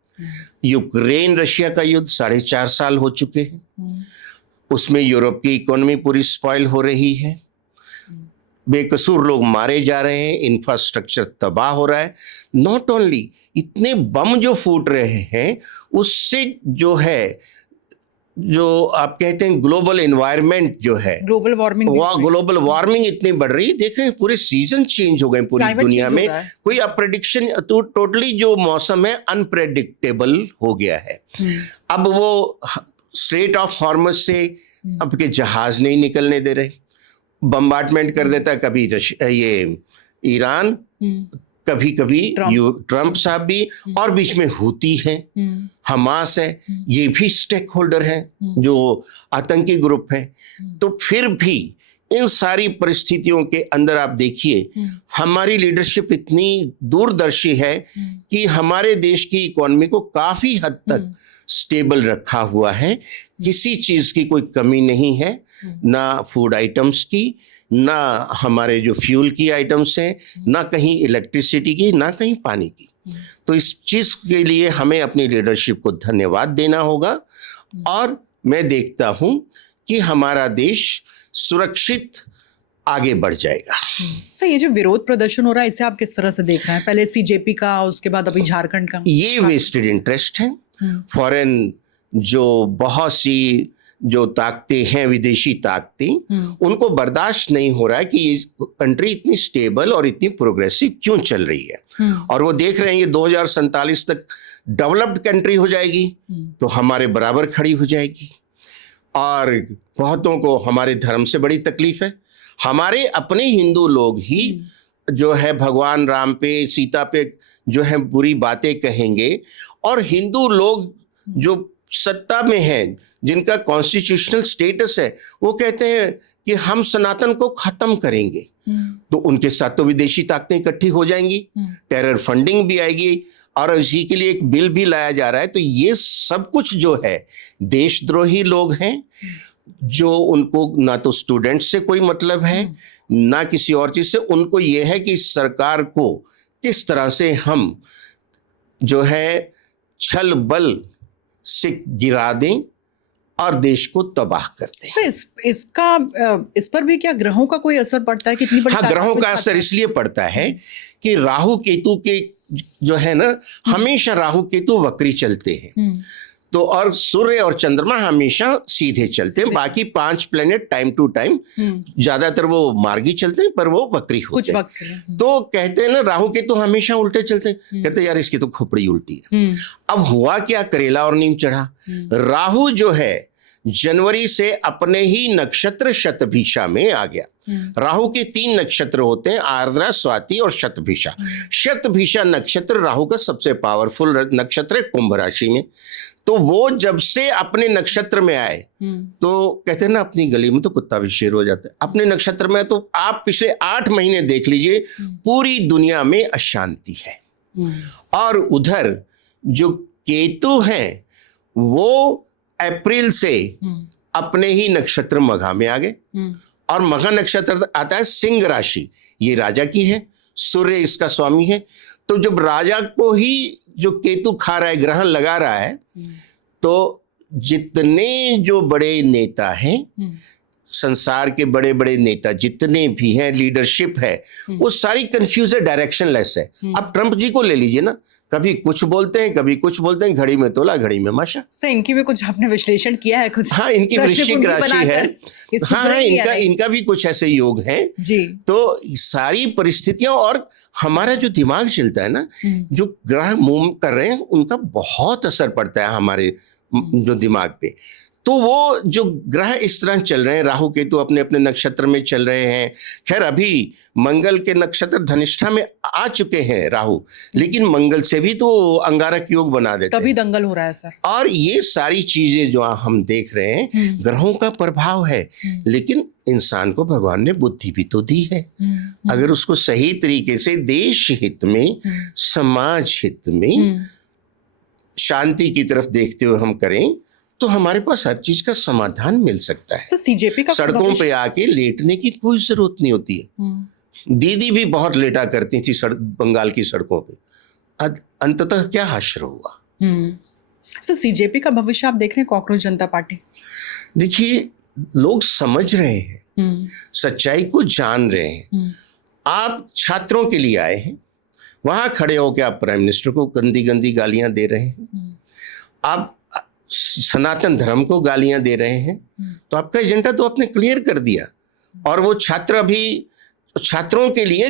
यूक्रेन रशिया का युद्ध 4.5 साल हो चुके हैं, उसमें यूरोप की इकोनॉमी पूरी स्पॉइल हो रही है, बेकसूर लोग मारे जा रहे हैं, इंफ्रास्ट्रक्चर तबाह हो रहा है। नॉट ओनली इतने बम जो फूट रहे हैं उससे जो है, जो आप कहते हैं ग्लोबल एनवायरनमेंट जो है, ग्लोबल वार्मिंग इतनी बढ़ रही है। देख रहे हैं पूरे सीजन चेंज हो गए पूरी दुनिया में, कोई अब प्रेडिक्शन तो टोटली जो मौसम है अनप्रेडिक्टेबल हो गया है। अब वो स्ट्रेट ऑफ हॉर्मज से अब के जहाज नहीं निकलने दे रहे, बम्बार्डमेंट कर देता है, कभी ये ईरान, कभी कभी ट्रम्प साहब भी, और बीच में हूती है, हमास है, ये भी स्टेक होल्डर है जो आतंकी ग्रुप है। तो फिर भी इन सारी परिस्थितियों के अंदर आप देखिए हमारी लीडरशिप इतनी दूरदर्शी है कि हमारे देश की इकोनॉमी को काफी हद तक स्टेबल रखा हुआ है। किसी चीज की कोई कमी नहीं है, ना फूड आइटम्स की, ना हमारे जो फ्यूल की आइटम्स हैं, ना कहीं इलेक्ट्रिसिटी की, ना कहीं पानी की। तो इस चीज के लिए हमें अपनी लीडरशिप को धन्यवाद देना होगा। और मैं देखता हूं कि हमारा देश सुरक्षित आगे बढ़ जाएगा। सर, ये जो विरोध प्रदर्शन हो रहा है इसे आप किस तरह से देख रहे हैं? पहले सीजेपी का, उसके बाद अभी झारखंड का। ये वेस्टेड इंटरेस्ट है। फॉरेन जो बहुत सी जो ताकतें हैं, विदेशी ताकतें, उनको बर्दाश्त नहीं हो रहा है कि ये कंट्री इतनी स्टेबल और इतनी प्रोग्रेसिव क्यों चल रही है। और वो देख रहे हैं ये 2047 तक डेवलप्ड कंट्री हो जाएगी तो हमारे बराबर खड़ी हो जाएगी। और बहुतों को हमारे धर्म से बड़ी तकलीफ है। हमारे अपने हिंदू लोग ही जो है भगवान राम पे, सीता पे जो है बुरी बातें कहेंगे, और हिंदू लोग जो सत्ता में हैं, जिनका कॉन्स्टिट्यूशनल स्टेटस है, वो कहते हैं कि हम सनातन को खत्म करेंगे। तो उनके साथ तो विदेशी ताकतें इकट्ठी हो जाएंगी, टेरर फंडिंग भी आएगी, और इसी के लिए एक बिल भी लाया जा रहा है। तो ये सब कुछ जो है देशद्रोही लोग हैं, जो उनको ना तो स्टूडेंट से कोई मतलब है, ना किसी और चीज से। उनको ये है कि सरकार को किस तरह से हम जो है छल बल से गिरा दें और देश को तबाह कर दें। सर, इस पर भी क्या ग्रहों का कोई असर पड़ता है? कितनी बड़ी हाँ, ग्रहों का असर इसलिए पड़ता है कि राहु केतु के जो है ना, हमेशा राहु केतु वक्री चलते हैं। तो और सूर्य और चंद्रमा हमेशा सीधे चलते हैं। बाकी 5 प्लेनेट टाइम टू टाइम ज्यादातर वो मार्गी चलते हैं, पर वो वक्री होते हैं। तो कहते हैं ना, राहु केतु हमेशा उल्टे चलते हैं। कहते हैं यार इसकी तो खोपड़ी उल्टी है। अब हुआ क्या, करेला और नीम चढ़ा। राहु जो है जनवरी से अपने ही नक्षत्र शतभिषा में आ गया। राहु के 3 नक्षत्र होते हैं, आर्द्रा, स्वाति और शतभिषा। शतभिषा नक्षत्र राहु का सबसे पावरफुल नक्षत्र है कुंभ राशि में। तो वो जब से अपने नक्षत्र में आए, तो कहते हैं ना, अपनी गली में तो कुत्ता भी शेर हो जाता है। अपने नक्षत्र में तो आप पिछले 8 महीने देख लीजिए, पूरी दुनिया में अशांति है। और उधर जो केतु है वो अप्रैल से अपने ही नक्षत्र मघा में आ गए, और मघा नक्षत्र आता है सिंह राशि, ये राजा की है, सूर्य इसका स्वामी है। तो जब राजा को ही जो केतु खा रहा है, ग्रहण लगा रहा है, तो जितने जो बड़े नेता हैं, संसार के बड़े बड़े नेता जितने भी हैं, लीडरशिप है, वो सारी कंफ्यूज है, डायरेक्शनलेस है। अब ट्रंप जी को ले लीजिए ना, कभी कुछ बोलते हैं, कभी कुछ बोलते हैं, घड़ी में तोला घड़ी में माशा। सर, इनकी भी कुछ आपने विश्लेषण किया है? कुछ हाँ, इनकी वृश्चिक राशि है। हाँ, इनका भी कुछ ऐसे योग है जी। तो सारी परिस्थितियां, और हमारा जो दिमाग चलता है ना, जो ग्रह मूव कर रहे हैं, उनका बहुत असर पड़ता है हमारे जो दिमाग पे। तो वो जो ग्रह इस तरह चल रहे हैं, राहु केतु अपने अपने नक्षत्र में चल रहे हैं। खैर अभी मंगल के नक्षत्र धनिष्ठा में आ चुके हैं राहु, लेकिन मंगल से भी तो अंगारक योग बना देते हैं। तभी दंगल हो रहा है सर। और ये सारी चीजें जो हम देख रहे हैं, ग्रहों का प्रभाव है। लेकिन इंसान को भगवान ने बुद्धि भी तो दी है। अगर उसको सही तरीके से देश हित में, समाज हित में, शांति की तरफ देखते हुए हम करें, तो हमारे पास हर चीज का समाधान मिल सकता है। सीजेपी का सड़कों पे आके लेटने की कोई जरूरत नहीं होती है। दीदी भी बहुत लेटा करती थी बंगाल की सड़कों पे। अंततः क्या हश्र हुआ। सर, सीजेपी का भविष्य आप देख रहे हैं, कॉकरोच जनता पार्टी? देखिए, लोग समझ रहे हैं, सच्चाई को जान रहे हैं। आप छात्रों के लिए आए हैं, वहां खड़े होकर आप प्राइम मिनिस्टर को गंदी गंदी गालियां दे रहे हैं, आप सनातन धर्म को गालियां दे रहे हैं। तो आपका एजेंडा तो आपने क्लियर कर दिया। और वो छात्र अभी, छात्रों के लिए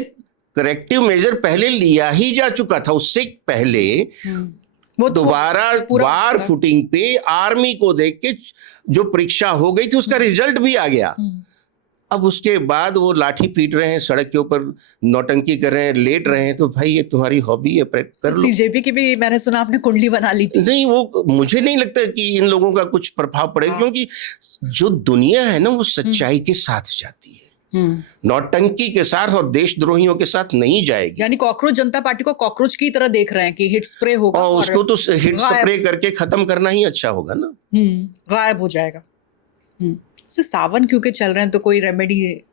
करेक्टिव मेजर पहले लिया ही जा चुका था। उससे पहले वो दोबारा वार फुटिंग पे आर्मी को देख के जो परीक्षा हो गई थी, उसका रिजल्ट भी आ गया। अब उसके बाद वो लाठी पीट रहे हैं, सड़क के ऊपर नौटंकी कर रहे हैं, लेट रहे हैं, तो भाई ये तुम्हारी हॉबी है, कर लो। सीजेपी की भी मैंने सुना आपने कुंडली बना ली थी। नहीं, वो मुझे नहीं लगता कि इन लोगों का कुछ प्रभाव पड़ेगा, क्योंकि जो दुनिया है ना वो सच्चाई के साथ जाती है, नौटंकी के साथ और देशद्रोहियों के साथ नहीं जाएगी। यानी कॉकरोच जनता पार्टी को कॉकरोच की तरह देख रहे हैं कि हिट स्प्रे होगा और उसको तो हिट गायब। स्प्रे करके खत्म करना ही अच्छा होगा ना। गायब हो जाएगा। सावन क्योंकि चल रहे हैं तो कोई रेमेडी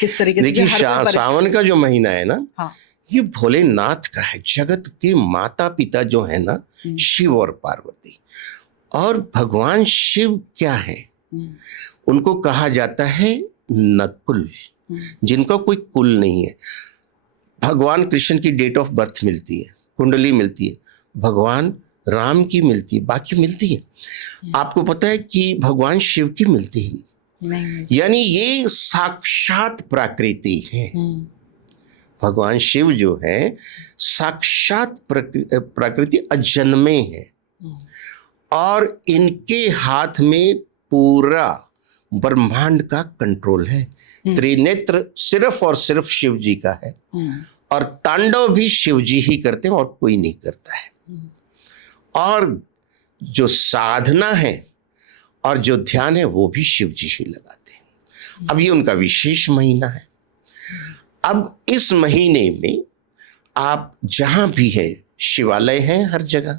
किस तरीके से? देखिए, हर कोई परेशान- सावन का जो महीना है ना, हाँ, ये भोलेनाथ का है। जगत के माता पिता जो है ना, शिव और पार्वती, और भगवान शिव क्या है, उनको कहा जाता है नकुल, जिनका कोई कुल नहीं है। भगवान कृष्ण की डेट ऑफ बर्थ मिलती है, कुंडली मिलती है, भगवान राम की मिलती है, बाकी मिलती है। आपको पता है कि भगवान शिव की मिलती ही नहीं। यानी ये साक्षात प्रकृति है। भगवान शिव जो है साक्षात प्रकृति, अजन्मे है, और इनके हाथ में पूरा ब्रह्मांड का कंट्रोल है। त्रिनेत्र सिर्फ और सिर्फ शिव जी का है, और तांडव भी शिव जी ही करते हैं और कोई नहीं करता है। और जो साधना है और जो ध्यान है वो भी शिव जी ही लगाते हैं। अब ये उनका विशेष महीना है। अब इस महीने में आप जहां भी है, शिवालय है हर जगह,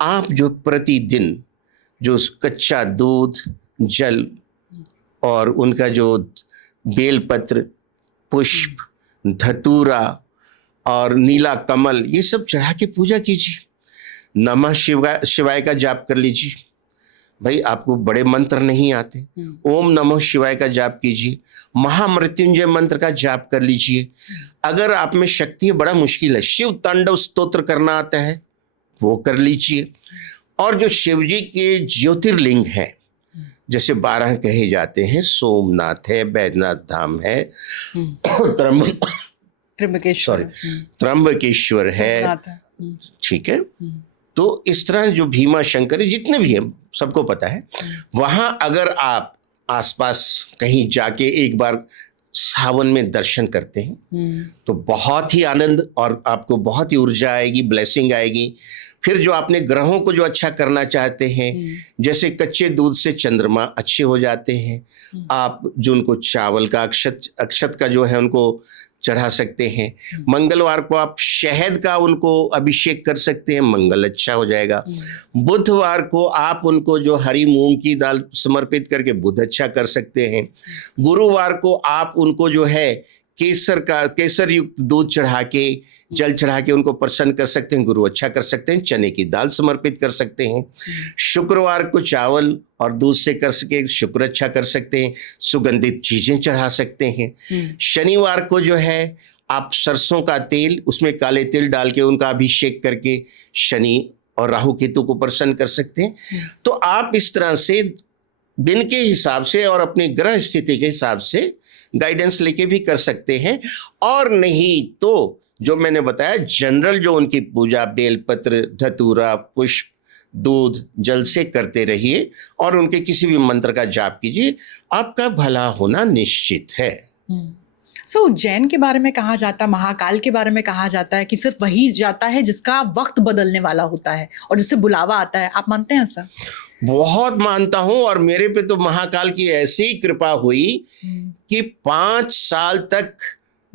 आप जो प्रतिदिन जो कच्चा दूध, जल और उनका जो बेलपत्र, पुष्प, धतूरा और नीला कमल, ये सब चढ़ा के पूजा कीजिए। नमः शिवाय का जाप कर लीजिए। भाई आपको बड़े मंत्र नहीं आते, ओम नमः शिवाय का जाप कीजिए। महामृत्युंजय मंत्र का जाप कर लीजिए। अगर आप में शक्ति है, बड़ा मुश्किल है, शिव तांडव स्तोत्र करना आता है, वो कर लीजिए। और जो शिव जी के ज्योतिर्लिंग हैं, जैसे 12 कहे जाते हैं, सोमनाथ है, बैद्यनाथ धाम है, त्र्यंबकेश्वर है, ठीक है। तो इस तरह जो भीमा शंकर जितने भी हैं सबको पता है। वहां अगर आप आसपास कहीं जाके एक बार सावन में दर्शन करते हैं तो बहुत ही आनंद और आपको बहुत ही ऊर्जा आएगी, ब्लेसिंग आएगी। फिर जो आपने ग्रहों को जो अच्छा करना चाहते हैं, जैसे कच्चे दूध से चंद्रमा अच्छे हो जाते हैं, आप जो उनको चावल का अक्षत का जो है उनको चढ़ा सकते हैं। मंगलवार को आप शहद का उनको अभिषेक कर सकते हैं, मंगल अच्छा हो जाएगा। बुधवार को आप उनको जो हरी मूंग की दाल समर्पित करके बुध अच्छा कर सकते हैं। गुरुवार को आप उनको जो है केसर युक्त दूध चढ़ा के, जल चढ़ा के उनको प्रसन्न कर सकते हैं, गुरु अच्छा कर सकते हैं। चने की दाल समर्पित कर सकते हैं। शुक्रवार को चावल और दूध से कर सके शुक्र अच्छा कर सकते हैं। सुगंधित चीजें चढ़ा सकते हैं। शनिवार को जो है आप सरसों का तेल, उसमें काले तिल डाल के उनका अभिषेक करके शनि और राहु केतु को प्रसन्न कर सकते हैं। तो आप इस तरह से दिन के हिसाब से और अपनी ग्रह स्थिति के हिसाब से गाइडेंस लेके भी कर सकते हैं। और नहीं तो जो मैंने बताया जनरल जो उनकी पूजा बेलपत्र, धतूरा, पुष्प, दूध, जल से करते रहिए और उनके किसी भी मंत्र का जाप कीजिए, आपका भला होना निश्चित है। उज्जैन के बारे में कहा जाता है, महाकाल के बारे में कहा जाता है कि सिर्फ वही जाता है जिसका वक्त बदलने वाला होता है और जिससे बुलावा आता है। आप मानते हैं ऐसा? बहुत मानता हूं, और मेरे पे तो महाकाल की ऐसी कृपा हुई कि 5 साल तक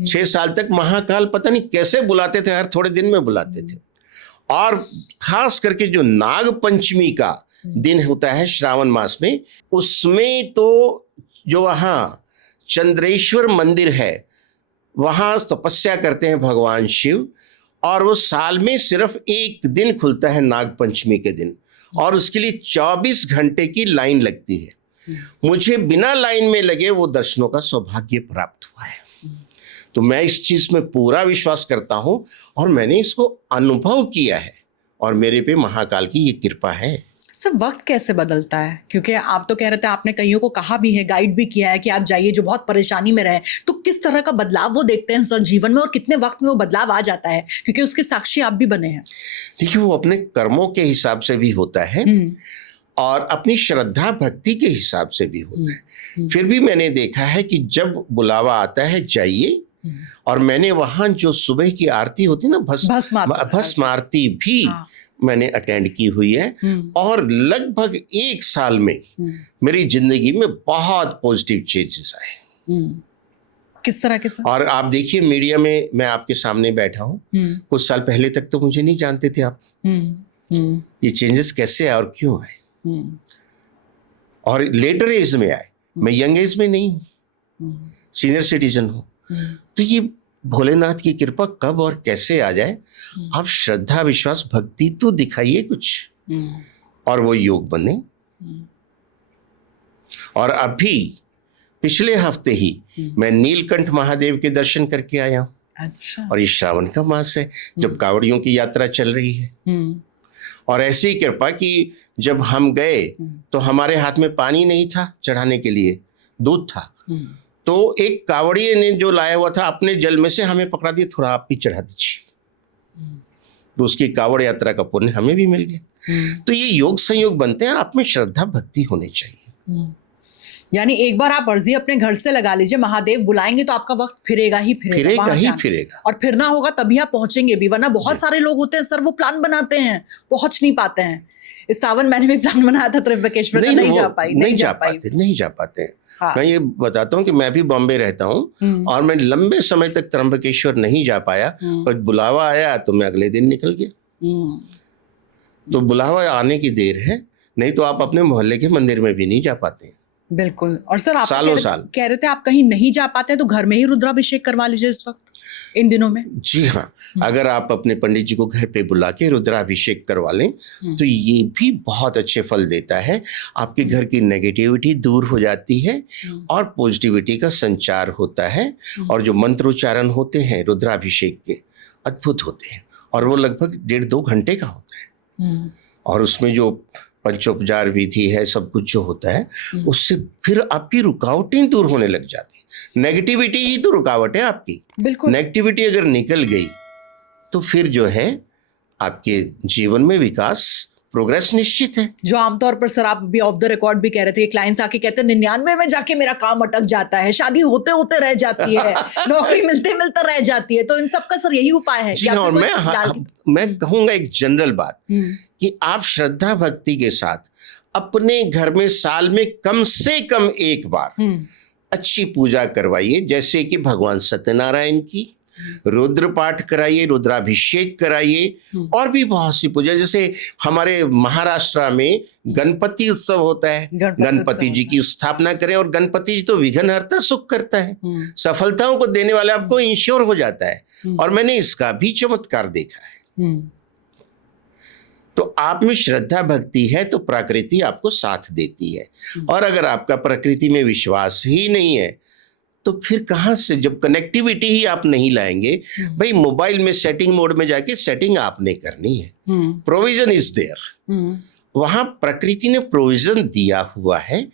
6 साल तक महाकाल पता नहीं कैसे बुलाते थे, हर थोड़े दिन में बुलाते थे। और खास करके जो नाग पंचमी का दिन होता है श्रावण मास में, उसमें तो जो वहाँ चंद्रेश्वर मंदिर है वहाँ तपस्या करते हैं भगवान शिव, और वो साल में सिर्फ एक दिन खुलता है नाग पंचमी के दिन, और उसके लिए 24 घंटे की लाइन लगती है। मुझे बिना लाइन में लगे वो दर्शनों का सौभाग्य प्राप्त हुआ है। तो मैं इस चीज में पूरा विश्वास करता हूं और मैंने इसको अनुभव किया है, और मेरे पे महाकाल की ये कृपा है। सर, वक्त कैसे बदलता है? क्योंकि आप तो कह रहे थे, आपने कईयों को कहा भी है, गाइड भी किया है कि आप जाइए जो बहुत परेशानी में रहे, तो किस तरह का बदलाव वो देखते हैं सर जीवन में, और कितने वक्त में वो बदलाव आ जाता है? क्योंकि उसके साक्षी आप भी बने हैं। देखिए, वो अपने कर्मों के हिसाब से भी होता है, और अपनी श्रद्धा भक्ति के हिसाब से भी होता है। फिर भी मैंने देखा है कि जब बुलावा आता है जाइए, और मैंने वहां जो सुबह की आरती होती ना भस्म आरती भी मैंने अटेंड की हुई है, और लगभग 1 साल में मेरी जिंदगी में बहुत पॉजिटिव चेंजेस आए। किस तरह के सर? और आप देखिए मीडिया में मैं आपके सामने बैठा हूँ, कुछ साल पहले तक तो मुझे नहीं जानते थे आप। ये चेंजेस कैसे आए और क्यों आए, और लेटर एज में आए। मैं यंग एज में नहीं हूँ, सीनियर सिटीजन हूँ। तो ये भोलेनाथ की कृपा कब और कैसे आ जाए। आप श्रद्धा विश्वास भक्ति तो दिखाइए कुछ, और वो योग बने। और अभी पिछले हफ्ते ही मैं नीलकंठ महादेव के दर्शन करके आया हूँ। अच्छा। और ये श्रावण का मास है जब कांवड़ियों की यात्रा चल रही है, और ऐसी कृपा कि जब हम गए तो हमारे हाथ में पानी नहीं था चढ़ाने के लिए, दूध था। तो एक कांवड़िये ने जो लाया हुआ था अपने जल में से हमें पकड़ा दिया, थोड़ा आप भी चढ़ा दीजिए। तो उसकी कांवड़ यात्रा का पुण्य हमें भी मिल गया। तो ये योग संयोग बनते हैं, आप में श्रद्धा भक्ति होनी चाहिए। यानी एक बार आप अर्जी अपने घर से लगा लीजिए, महादेव बुलाएंगे तो आपका वक्त फिरेगा ही फिरेगा। और फिरना होगा तभी आप पहुंचेंगे भी, वरना बहुत सारे लोग होते हैं सर, वो प्लान बनाते हैं, पहुंच नहीं पाते हैं। इस सावन मैंने भी प्लान बनाया था त्र्यंबकेश्वर का, नहीं जा पाते हैं। हाँ। मैं ये बताता हूँ कि मैं भी बॉम्बे रहता हूँ, और मैं लंबे समय तक त्र्यंबकेश्वर नहीं जा पाया, पर बुलावा आया तो मैं अगले दिन निकल गया। तो बुलावा आने की देर है, नहीं तो आप अपने मोहल्ले के मंदिर में भी नहीं जा पाते हैं। बिल्कुल। और सर आप सालों साल कह रहे थे आप कहीं नहीं जा पाते तो घर में ही रुद्राभिषेक करवा लीजिए इस वक्त, इन दिनों में। जी हाँ, अगर आप अपने पंडित जी को घर पे बुला के रुद्राभिषेक करवा लें तो ये भी बहुत अच्छे फल देता है। आपके घर की नेगेटिविटी दूर हो जाती है और पॉजिटिविटी का संचार होता है। और जो मंत्रोच्चारण होते हैं रुद्राभिषेक के, अद्भुत होते हैं, और वो लगभग 1.5-2 घंटे का होता है। और उसमें जो पंचोपचार विधि है, सब कुछ जो होता है, उससे फिर आपकी रुकावटें दूर होने लग जाती। नेगेटिविटी ही तो रुकावट है आपकी। बिल्कुल। नेगेटिविटी अगर निकल गई तो फिर जो है आपके जीवन में विकास, प्रोग्रेस निश्चित है। जो आमतौर पर सर आप भी ऑफ द रिकॉर्ड भी कह रहे थे, क्लाइंट्स आके कहते हैं 99 में जाके मेरा काम अटक जाता है, शादी होते होते रह जाती है, नौकरी मिलते मिलते रह जाती है। तो इन सब का सर यही उपाय है? जी हाँ, और मैं कहूंगा एक जनरल बात कि आप श्रद्धा भक्ति के साथ अपने घर में साल में कम से कम एक बार अच्छी पूजा करवाइए, जैसे कि भगवान सत्यनारायण की रुद्र पाठ कराइए, रुद्राभिषेक कराइए, और भी बहुत सी पूजा। जैसे हमारे महाराष्ट्र में गणपति उत्सव होता है, गणपति जी की स्थापना करें। और गणपति जी तो विघ्नहर्ता, सुख करता है, सफलताओं को देने वाले, आपको इंश्योर हो जाता है। और मैंने इसका भी चमत्कार देखा है। तो आप में श्रद्धा भक्ति है तो प्रकृति आपको साथ देती है। और अगर आपका प्रकृति में विश्वास ही नहीं है तो फिर कहाँ से, जब कनेक्टिविटी ही आप नहीं लाएंगे, भाई मोबाइल में सेटिंग मोड में जाके सेटिंग आपने करनी है। प्रोविजन इज देयर, वहां प्रकृति ने प्रोविजन दिया हुआ है।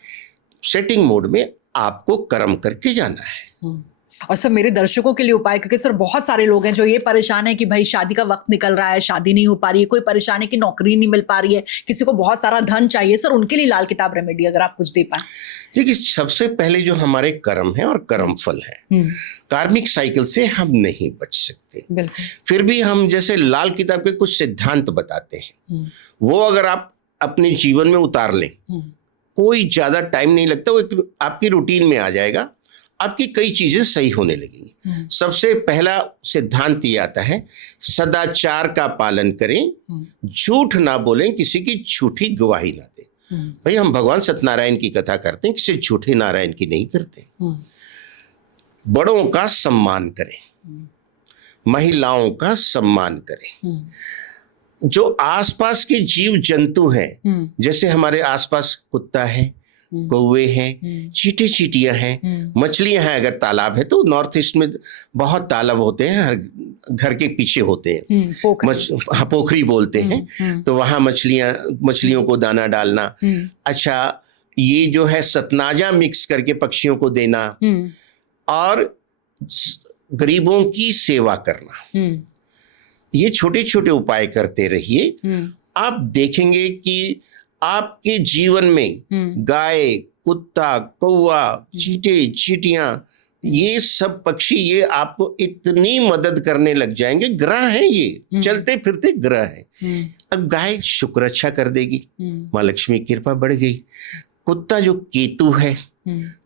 सेटिंग मोड में आपको कर्म करके जाना है। और सर मेरे दर्शकों के लिए उपाय, क्योंकि सर बहुत सारे लोग हैं जो ये परेशान है कि भाई शादी का वक्त निकल रहा है, शादी नहीं हो पा रही है, कोई परेशानी की नौकरी नहीं मिल पा रही है, किसी को बहुत सारा धन चाहिए, सर उनके लिए लाल किताब रेमेडी अगर आप कुछ दे पाए। देखिए, सबसे पहले जो हमारे कर्म है और कर्म फल है, कार्मिक साइकिल से हम नहीं बच सकते। बिल्कुल। फिर भी हम जैसे लाल किताब के कुछ सिद्धांत बताते हैं, वो अगर आप अपने जीवन में उतार लें, कोई ज्यादा टाइम नहीं लगता, वो आपकी रूटीन में आ जाएगा, आपकी कई चीजें सही होने लगेंगी। सबसे पहला सिद्धांत ये आता है, सदाचार का पालन करें, झूठ ना बोलें, किसी की झूठी गवाही ना दें। भाई हम भगवान सत्यनारायण की कथा करते हैं, किसी झूठे नारायण की नहीं करते। बड़ों का सम्मान करें, महिलाओं का सम्मान करें। जो आसपास के जीव जंतु हैं, जैसे हमारे आसपास कुत्ता है, कौवे हैं, चींटी चींटियां हैं, मछलियां हैं। अगर तालाब है तो नॉर्थ ईस्ट में बहुत तालाब होते हैं, हर घर के पीछे होते हैं, पोखरी बोलते हैं। तो वहां मछलियों को दाना डालना। अच्छा, ये जो है सतनाजा मिक्स करके पक्षियों को देना, और गरीबों की सेवा करना। ये छोटे छोटे उपाय करते रहिए, आप देखेंगे कि आपके जीवन में गाय, कुत्ता, कौवा, चींटे, चींटियां, ये सब पक्षी ये आपको इतनी मदद करने लग जाएंगे। ग्रह हैं ये, चलते फिरते ग्रह हैं। अब गाय शुक्र अच्छा कर देगी, माँ लक्ष्मी की कृपा बढ़ गई। कुत्ता जो केतु है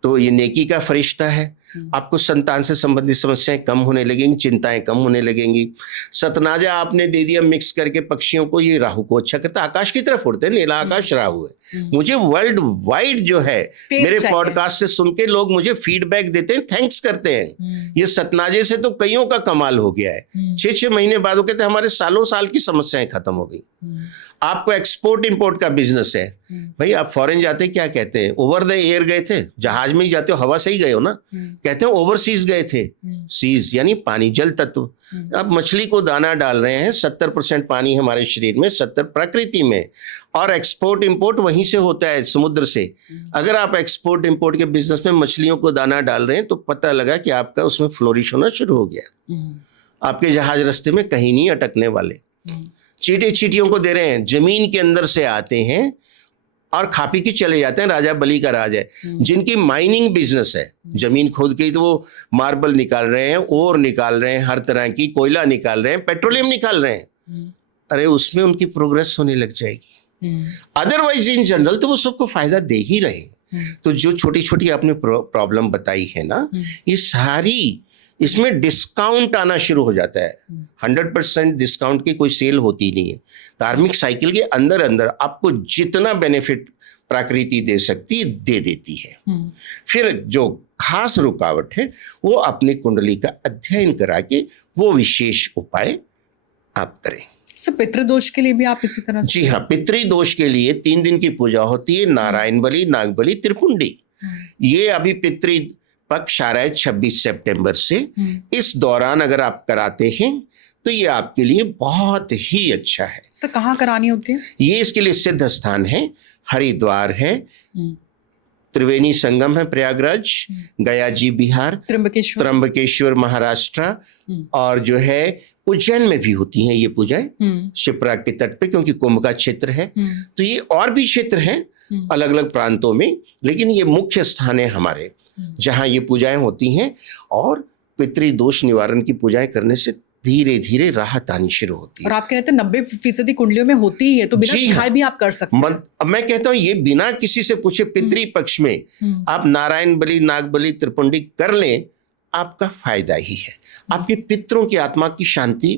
तो ये नेकी का फरिश्ता है, आपको संतान से संबंधित समस्याएं कम होने लगेंगी, चिंताएं कम होने लगेंगी। सतनाजा आपने दे दिया मिक्स करके पक्षियों को, ये राहु को अच्छा करता है, आकाश की तरफ उड़ते हैं, नीला आकाश राहु है। मुझे वर्ल्ड वाइड जो है मेरे पॉडकास्ट से सुन के लोग मुझे फीडबैक देते हैं, थैंक्स करते हैं। ये सतनाजे से तो कईयों का कमाल हो गया है। 6-6 महीने बाद वो कहते हैं हमारे सालों साल की समस्याएं खत्म हो गई। आपको एक्सपोर्ट इंपोर्ट का बिजनेस है, भाई आप फॉरेन जाते क्या कहते हैं, ओवर द एयर गए थे, जहाज में ही जाते हो, हवा से ही गए हो ना, कहते हैं ओवरसीज गए थे। सीज यानी पानी, जल तत्व। अब मछली को दाना डाल रहे हैं, 70% पानी है हमारे शरीर में, 70 प्रकृति में, और एक्सपोर्ट इंपोर्ट वहीं से होता है, समुद्र से। अगर आप एक्सपोर्ट इंपोर्ट के बिजनेस में मछलियों को दाना डाल रहे हैं तो पता लगा कि आपका उसमें फ्लोरिश होना शुरू हो गया। आपके जहाज रास्ते में कहीं नहीं अटकने वाले। चींटे चींटियों को दे रहे हैं, जमीन के अंदर से आते हैं और खा पी के चले जाते हैं। राजा बली का राज है। जिनकी माइनिंग बिजनेस है, जमीन खोद के तो वो मार्बल निकाल रहे हैं, ओर निकाल रहे हैं, हर तरह की कोयला निकाल रहे हैं, पेट्रोलियम निकाल रहे हैं, अरे उसमें उनकी प्रोग्रेस होने लग जाएगी। अदरवाइज इन जनरल तो वो सबको फायदा दे ही रहे हैं। तो जो छोटी छोटी आपने प्रॉब्लम बताई है ना, ये सारी, इसमें डिस्काउंट आना शुरू हो जाता है। 100% डिस्काउंट की कोई सेल होती नहीं है। कार्मिक साइकिल के अंदर अंदर आपको जितना बेनिफिट प्रकृति दे सकती है दे देती है। फिर जो खास रुकावट है वो अपनी कुंडली का अध्ययन करा के वो विशेष उपाय आप करें। सर पितृदोष के लिए भी आप इसी तरह? जी हाँ, पितृदोष के लिए 3 दिन की पूजा होती है, नारायण बलि, नाग बलि, त्रिपुंडी। ये अभी पितृ पक्ष आ रहा है 26 सितंबर से। इस दौरान अगर आप कराते हैं तो ये आपके लिए बहुत ही अच्छा है। सर कहाँ करानी होती है? ये इसके लिए सिद्ध स्थान है, हरिद्वार है, त्रिवेणी संगम है प्रयागराज, गया जी बिहार, त्र्यंबकेश्वर महाराष्ट्र, और जो है उज्जैन में भी होती हैं ये पूजाएं, शिप्रा के तट पे, क्योंकि कुंभ का क्षेत्र है। तो ये और भी क्षेत्र हैं अलग अलग प्रांतों में, लेकिन ये मुख्य स्थान है हमारे जहां ये पूजाएं होती हैं। और पितृदोष निवारण की पूजाएं करने से धीरे धीरे राहत आनी शुरू होती है। और आप कहते हैं 90% कुंडलियों में होती ही है, तो बिना दिखाए भी आप कर सकते हैं। मैं कहता हूं ये बिना किसी से पूछे पितृ पक्ष में आप नारायण बलि, नाग बलि, त्रिपुंडी कर लें, आपका फायदा ही है। आपके पितरों की आत्मा की शांति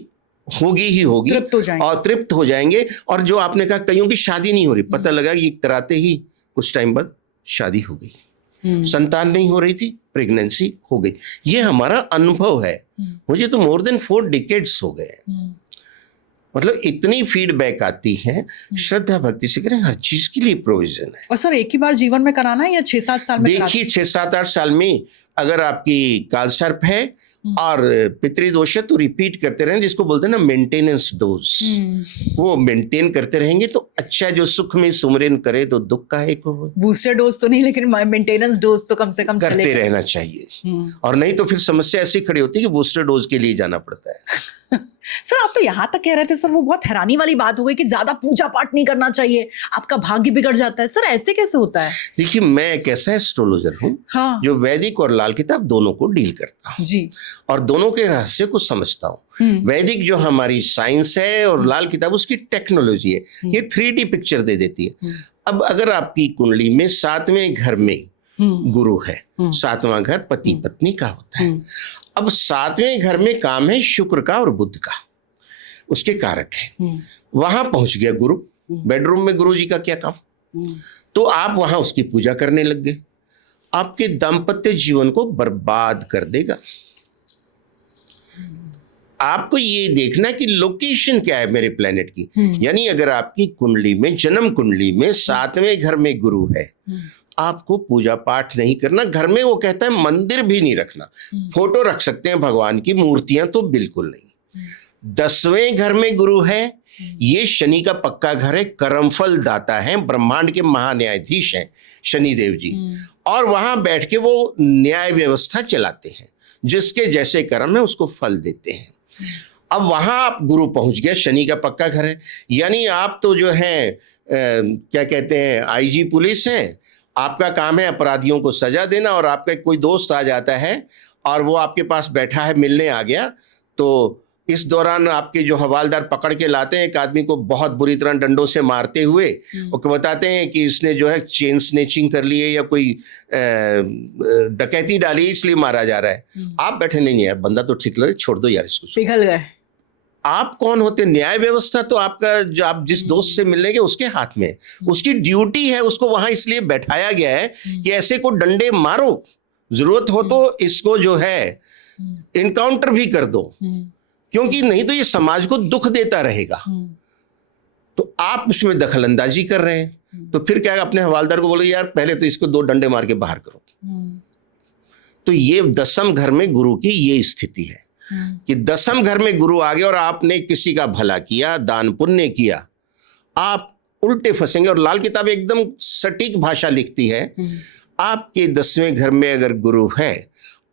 होगी ही होगी, और तृप्त हो जाएंगे। और जो आपने कहा कईयों की शादी नहीं हो रही, पता लगा ये कराते ही कुछ टाइम बाद शादी हो गई, संतान नहीं हो रही थी, प्रेगनेंसी हो गई। ये हमारा अनुभव है। मुझे तो मोर देन 4 डिकेड्स हो गए। मतलब इतनी फीडबैक आती है। श्रद्धा भक्ति से करें, हर चीज के लिए प्रोविजन है। और सर एक ही बार जीवन में कराना है या 6-7 साल में? देखिए 6-7-8 साल में अगर आपकी कालसर्प है और पितृदोष है तो रिपीट करते रहें, जिसको बोलते हैं ना मेंटेनेंस डोज, वो मेंटेन करते रहेंगे तो अच्छा। जो सुख में सुमरन करे तो दुख का है को। बूस्टर डोज तो नहीं, लेकिन मेंटेनेंस डोज तो कम से कम करते रहना चाहिए। और नहीं तो फिर समस्या ऐसी खड़ी होती है कि बूस्टर डोज के लिए जाना पड़ता है। सर आप तो यहाँ तक कह रहे थे सर, वो बहुत हैरानी वाली बात हो गई कि ज्यादा पूजा पाठ नहीं करना चाहिए, आपका भाग्य बिगड़ जाता है। सर ऐसे कैसे होता है? देखिए मैं एक ऐसा एस्ट्रोलॉजर हूँ जो वैदिक और लाल किताब दोनों को डील करता हूँ जी, और दोनों के रहस्य को समझता हूँ। वैदिक जो हमारी साइंस है और लाल किताब उसकी टेक्नोलॉजी है, ये 3D पिक्चर दे देती है। अब अगर आपकी कुंडली में 7वें घर में गुरु है, 7वां घर पति पत्नी का होता है। अब 7वें घर में काम है शुक्र का और बुध का, उसके कारक है। वहां पहुंच गया गुरु, बेडरूम में गुरु जी का क्या काम, तो आप वहां उसकी पूजा करने लग गए, आपके दाम्पत्य जीवन को बर्बाद कर देगा। आपको ये देखना कि लोकेशन क्या है मेरे प्लेनेट की। यानी अगर आपकी कुंडली में, जन्म कुंडली में 7वें घर में गुरु है, आपको पूजा पाठ नहीं करना। घर में वो कहता है मंदिर भी नहीं रखना, फोटो रख सकते हैं भगवान की, मूर्तियां तो बिल्कुल नहीं। 10वें घर में गुरु है, ये शनि का पक्का घर है, कर्मफल दाता है, ब्रह्मांड के महान्यायाधीश हैं शनिदेव जी, और वहां बैठ के वो न्याय व्यवस्था चलाते हैं, जिसके जैसे कर्म है उसको फल देते हैं। अब वहां आप गुरु पहुंच गया, शनि का पक्का घर है, यानी आप तो जो है क्या कहते हैं आईजी पुलिस हैं, आपका काम है अपराधियों को सजा देना, और आपका कोई दोस्त आ जाता है और वो आपके पास बैठा है, मिलने आ गया, तो इस दौरान आपके जो हवालदार पकड़ के लाते हैं एक आदमी को बहुत बुरी तरह डंडों से मारते हुए, और बताते हैं कि इसने जो है चेन स्नेचिंग कर ली है या कोई डकैती डाली है इसलिए मारा जा रहा है। आप बैठे नहीं यार, बंदा तो ठीक लगे, छोड़ दो यार इसको। पिघल गए। आप कौन होते? न्याय व्यवस्था तो आपका, जो आप जिस दोस्त से मिलने गए उसके हाथ में, उसकी ड्यूटी है, उसको वहां इसलिए बैठाया गया है कि ऐसे को डंडे मारो, जरूरत हो तो इसको जो है इनकाउंटर भी कर दो, क्योंकि नहीं तो ये समाज को दुख देता रहेगा। तो आप उसमें दखलंदाजी कर रहे हैं, तो फिर क्या अपने हवालदार को बोलो यार पहले तो इसको 2 डंडे मार के बाहर करो। तो ये दसम घर में गुरु की ये स्थिति है कि दसम घर में गुरु आ गया और आपने किसी का भला किया, दान पुण्य किया, आप उल्टे फंसेंगे। और लाल किताब एकदम सटीक भाषा लिखती है, आपके 10वें घर में अगर गुरु है,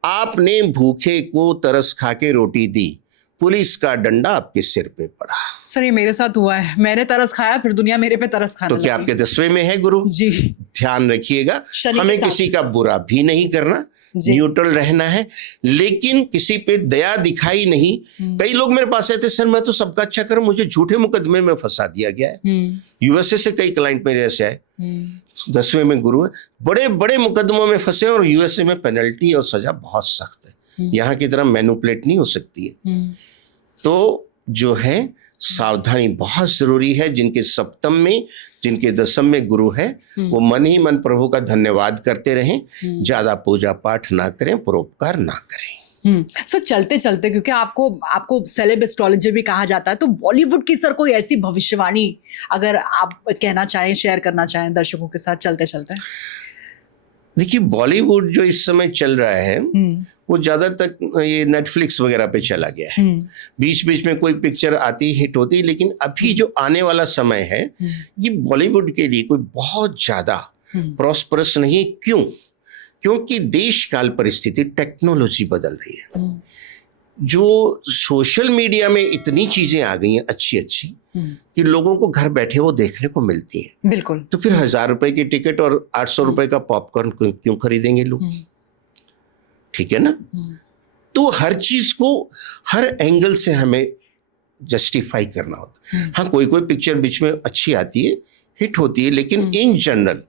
आपने भूखे को तरस खा के रोटी दी, पुलिस का डंडा आपके सिर पे पड़ा। सर ये मेरे साथ हुआ है, मैंने तरस खाया, फिर दुनिया मेरे पे तरस खाने तो क्या लगी। आपके 10वें में है गुरु? जी। ध्यान रखिएगा, शनि के हमें साथ। किसी का बुरा भी नहीं करना, न्यूट्रल रहना है, लेकिन किसी पे दया दिखाई नहीं। कई लोग मेरे पास आते, सर मैं तो सबका अच्छा करूं, मुझे झूठे मुकदमे में फंसा दिया गया है। यूएसए से कई क्लाइंट मेरे ऐसे आए, 10वें में गुरु है, बड़े बड़े मुकदमों में फंसे, और यूएसए में पेनल्टी और सजा बहुत सख्त है, यहाँ की तरह मैनिपुलेट नहीं हो सकती है। तो जो है सावधानी बहुत जरूरी है। जिनके सप्तम में, जिनके 10म में गुरु है, वो मन ही मन प्रभु का धन्यवाद करते रहें, ज्यादा पूजा पाठ ना करें, परोपकार ना करें। सर चलते चलते, क्योंकि आपको सेलेब एस्ट्रोलॉजर भी कहा जाता है, तो बॉलीवुड की सर कोई ऐसी भविष्यवाणी अगर आप कहना चाहें, शेयर करना चाहें दर्शकों के साथ चलते चलते। देखिए बॉलीवुड जो इस समय चल रहा है वो ज्यादा तक ये नेटफ्लिक्स वगैरह पे चला गया है। बीच बीच में कोई पिक्चर आती हिट होती, लेकिन अभी जो आने वाला समय है ये बॉलीवुड के लिए कोई बहुत ज्यादा प्रॉस्परस नहीं है। क्यों? क्योंकि देश काल परिस्थिति, टेक्नोलॉजी बदल रही है। जो सोशल मीडिया में इतनी चीजें आ गई हैं अच्छी अच्छी कि लोगों को घर बैठे वो देखने को मिलती हैं। बिल्कुल। तो फिर 1000 रुपए की टिकट और 800 रुपए का पॉपकॉर्न क्यों खरीदेंगे लोग? ठीक है ना? तो हर चीज को हर एंगल से हमें जस्टिफाई करना होता है। हाँ, कोई कोई पिक्चर बीच में अच्छी आती है, हिट होती है, लेकिन इन जनरल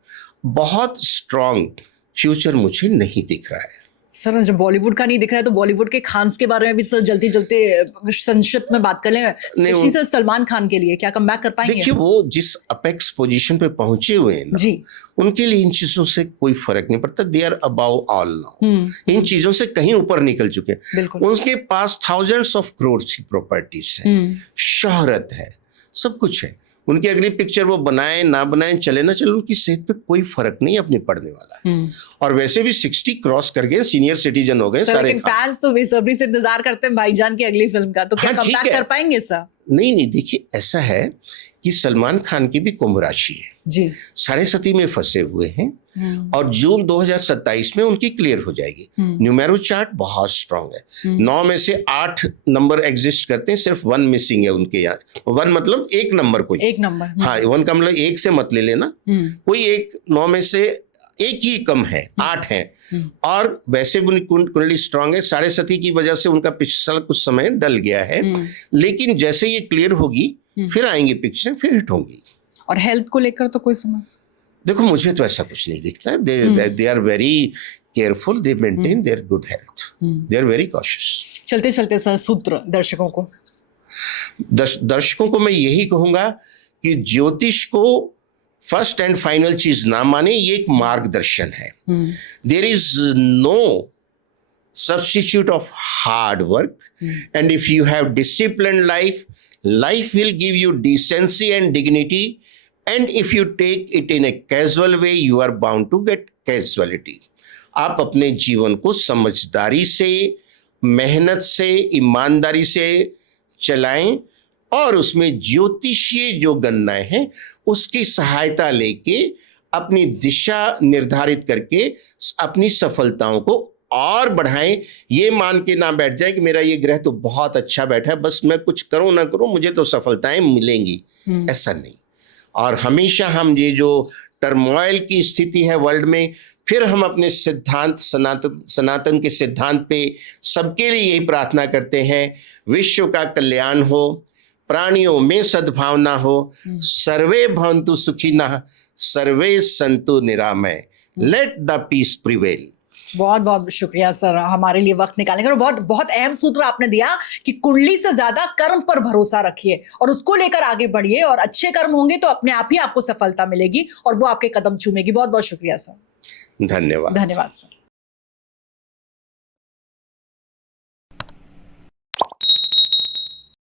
बहुत स्ट्रांग फ्यूचर मुझे नहीं दिख रहा है। सर जब बॉलीवुड का नहीं दिख रहा है तो बॉलीवुड के खान्स के बारे में भी सर जल्दी जल्दी संक्षिप्त में बात कर लें। स्पेशली सर सलमान खान के लिए क्या कमबैक कर पाएंगे? देखिए वो जिस अपेक्स पोजीशन पे पहुंचे हुए हैं ना, जी, उनके लिए इन चीजों से कोई फर्क नहीं पड़ता। They are above all now, इन चीजों से कहीं ऊपर निकल चुके हैं। बिल्कुल। उनके पास थाउजेंड्स ऑफ करोड़ की प्रॉपर्टीज है, शोहरत है, सब कुछ है। उनकी अगली पिक्चर वो बनाए ना बनाए, चले ना चले, उनकी सेहत पे कोई फर्क नहीं अपनी पड़ने वाला है। और वैसे भी 60 क्रॉस कर गए, सीनियर सिटीजन हो गए सारे। लेकिन फैंस तो बेसब्री से इंतजार करते हैं भाईजान की अगली फिल्म का, तो क्या हाँ, ठीक कमबैक है। कर पाएंगे सर? नहीं, देखिए ऐसा है कि सलमान खान की भी कुंभ राशि है जी, 7.5 में फंसे हुए हैं, और जून 2027 में उनकी क्लियर हो जाएगी। न्यूमेरो चार्ट बहुत स्ट्रांग है। 9 में से 8 नंबर एग्जिस्ट करते हैं, सिर्फ 1 मिसिंग है उनके यहाँ। 1 मतलब एक नंबर, कोई एक नंबर। हाँ, 1 का मतलब 1 से मत ले लेना, कोई एक 9 में से एक ही कम है, 8 है। और वैसे भी उनकी कुंडली स्ट्रांग है। 7.5 की वजह से उनका पिछला कुछ समय डल गया है, लेकिन जैसे ये क्लियर होगी फिर आएंगी पिक्चर, फिर हिट होंगी। और हेल्थ को लेकर तो कोई समस्या? देखो मुझे तो ऐसा कुछ नहीं दिखता है। They are very careful, they maintain their good health, they are very cautious. चलते चलते सर सूत्र दर्शकों को, दर्शकों को मैं यही कहूंगा कि ज्योतिष को फर्स्ट एंड फाइनल चीज ना माने, ये एक मार्गदर्शन है। There is no substitute of hard work, and if you have disciplined life will give you decency and dignity, and if you take it in a casual way you are bound to get casualty. आप अपने जीवन को समझदारी से, मेहनत से, ईमानदारी से चलाएं, और उसमें ज्योतिषीय जो गणनाएं हैं उसकी सहायता लेके अपनी दिशा निर्धारित करके अपनी सफलताओं को और बढ़ाएं। ये मान के ना बैठ जाए कि मेरा ये ग्रह तो बहुत अच्छा बैठा है, बस मैं कुछ करूं ना करूं मुझे तो सफलताएं मिलेंगी, ऐसा नहीं। और हमेशा हम ये जो टर्मोइल की स्थिति है वर्ल्ड में, फिर हम अपने सिद्धांत सनातन के सिद्धांत पे सबके लिए यही प्रार्थना करते हैं, विश्व का कल्याण हो, प्राणियों में सद्भावना हो, सर्वे भवन्तु सुखिनः, सर्वे सन्तु निरामय, लेट द पीस प्रिवेल। बहुत बहुत शुक्रिया सर हमारे लिए वक्त निकालने का। और बहुत बहुत अहम सूत्र आपने दिया कि कुंडली से ज्यादा कर्म पर भरोसा रखिए और उसको लेकर आगे बढ़िए, और अच्छे कर्म होंगे तो अपने आप ही आपको सफलता मिलेगी और वो आपके कदम चूमेगी। बहुत बहुत शुक्रिया सर। धन्यवाद। धन्यवाद सर।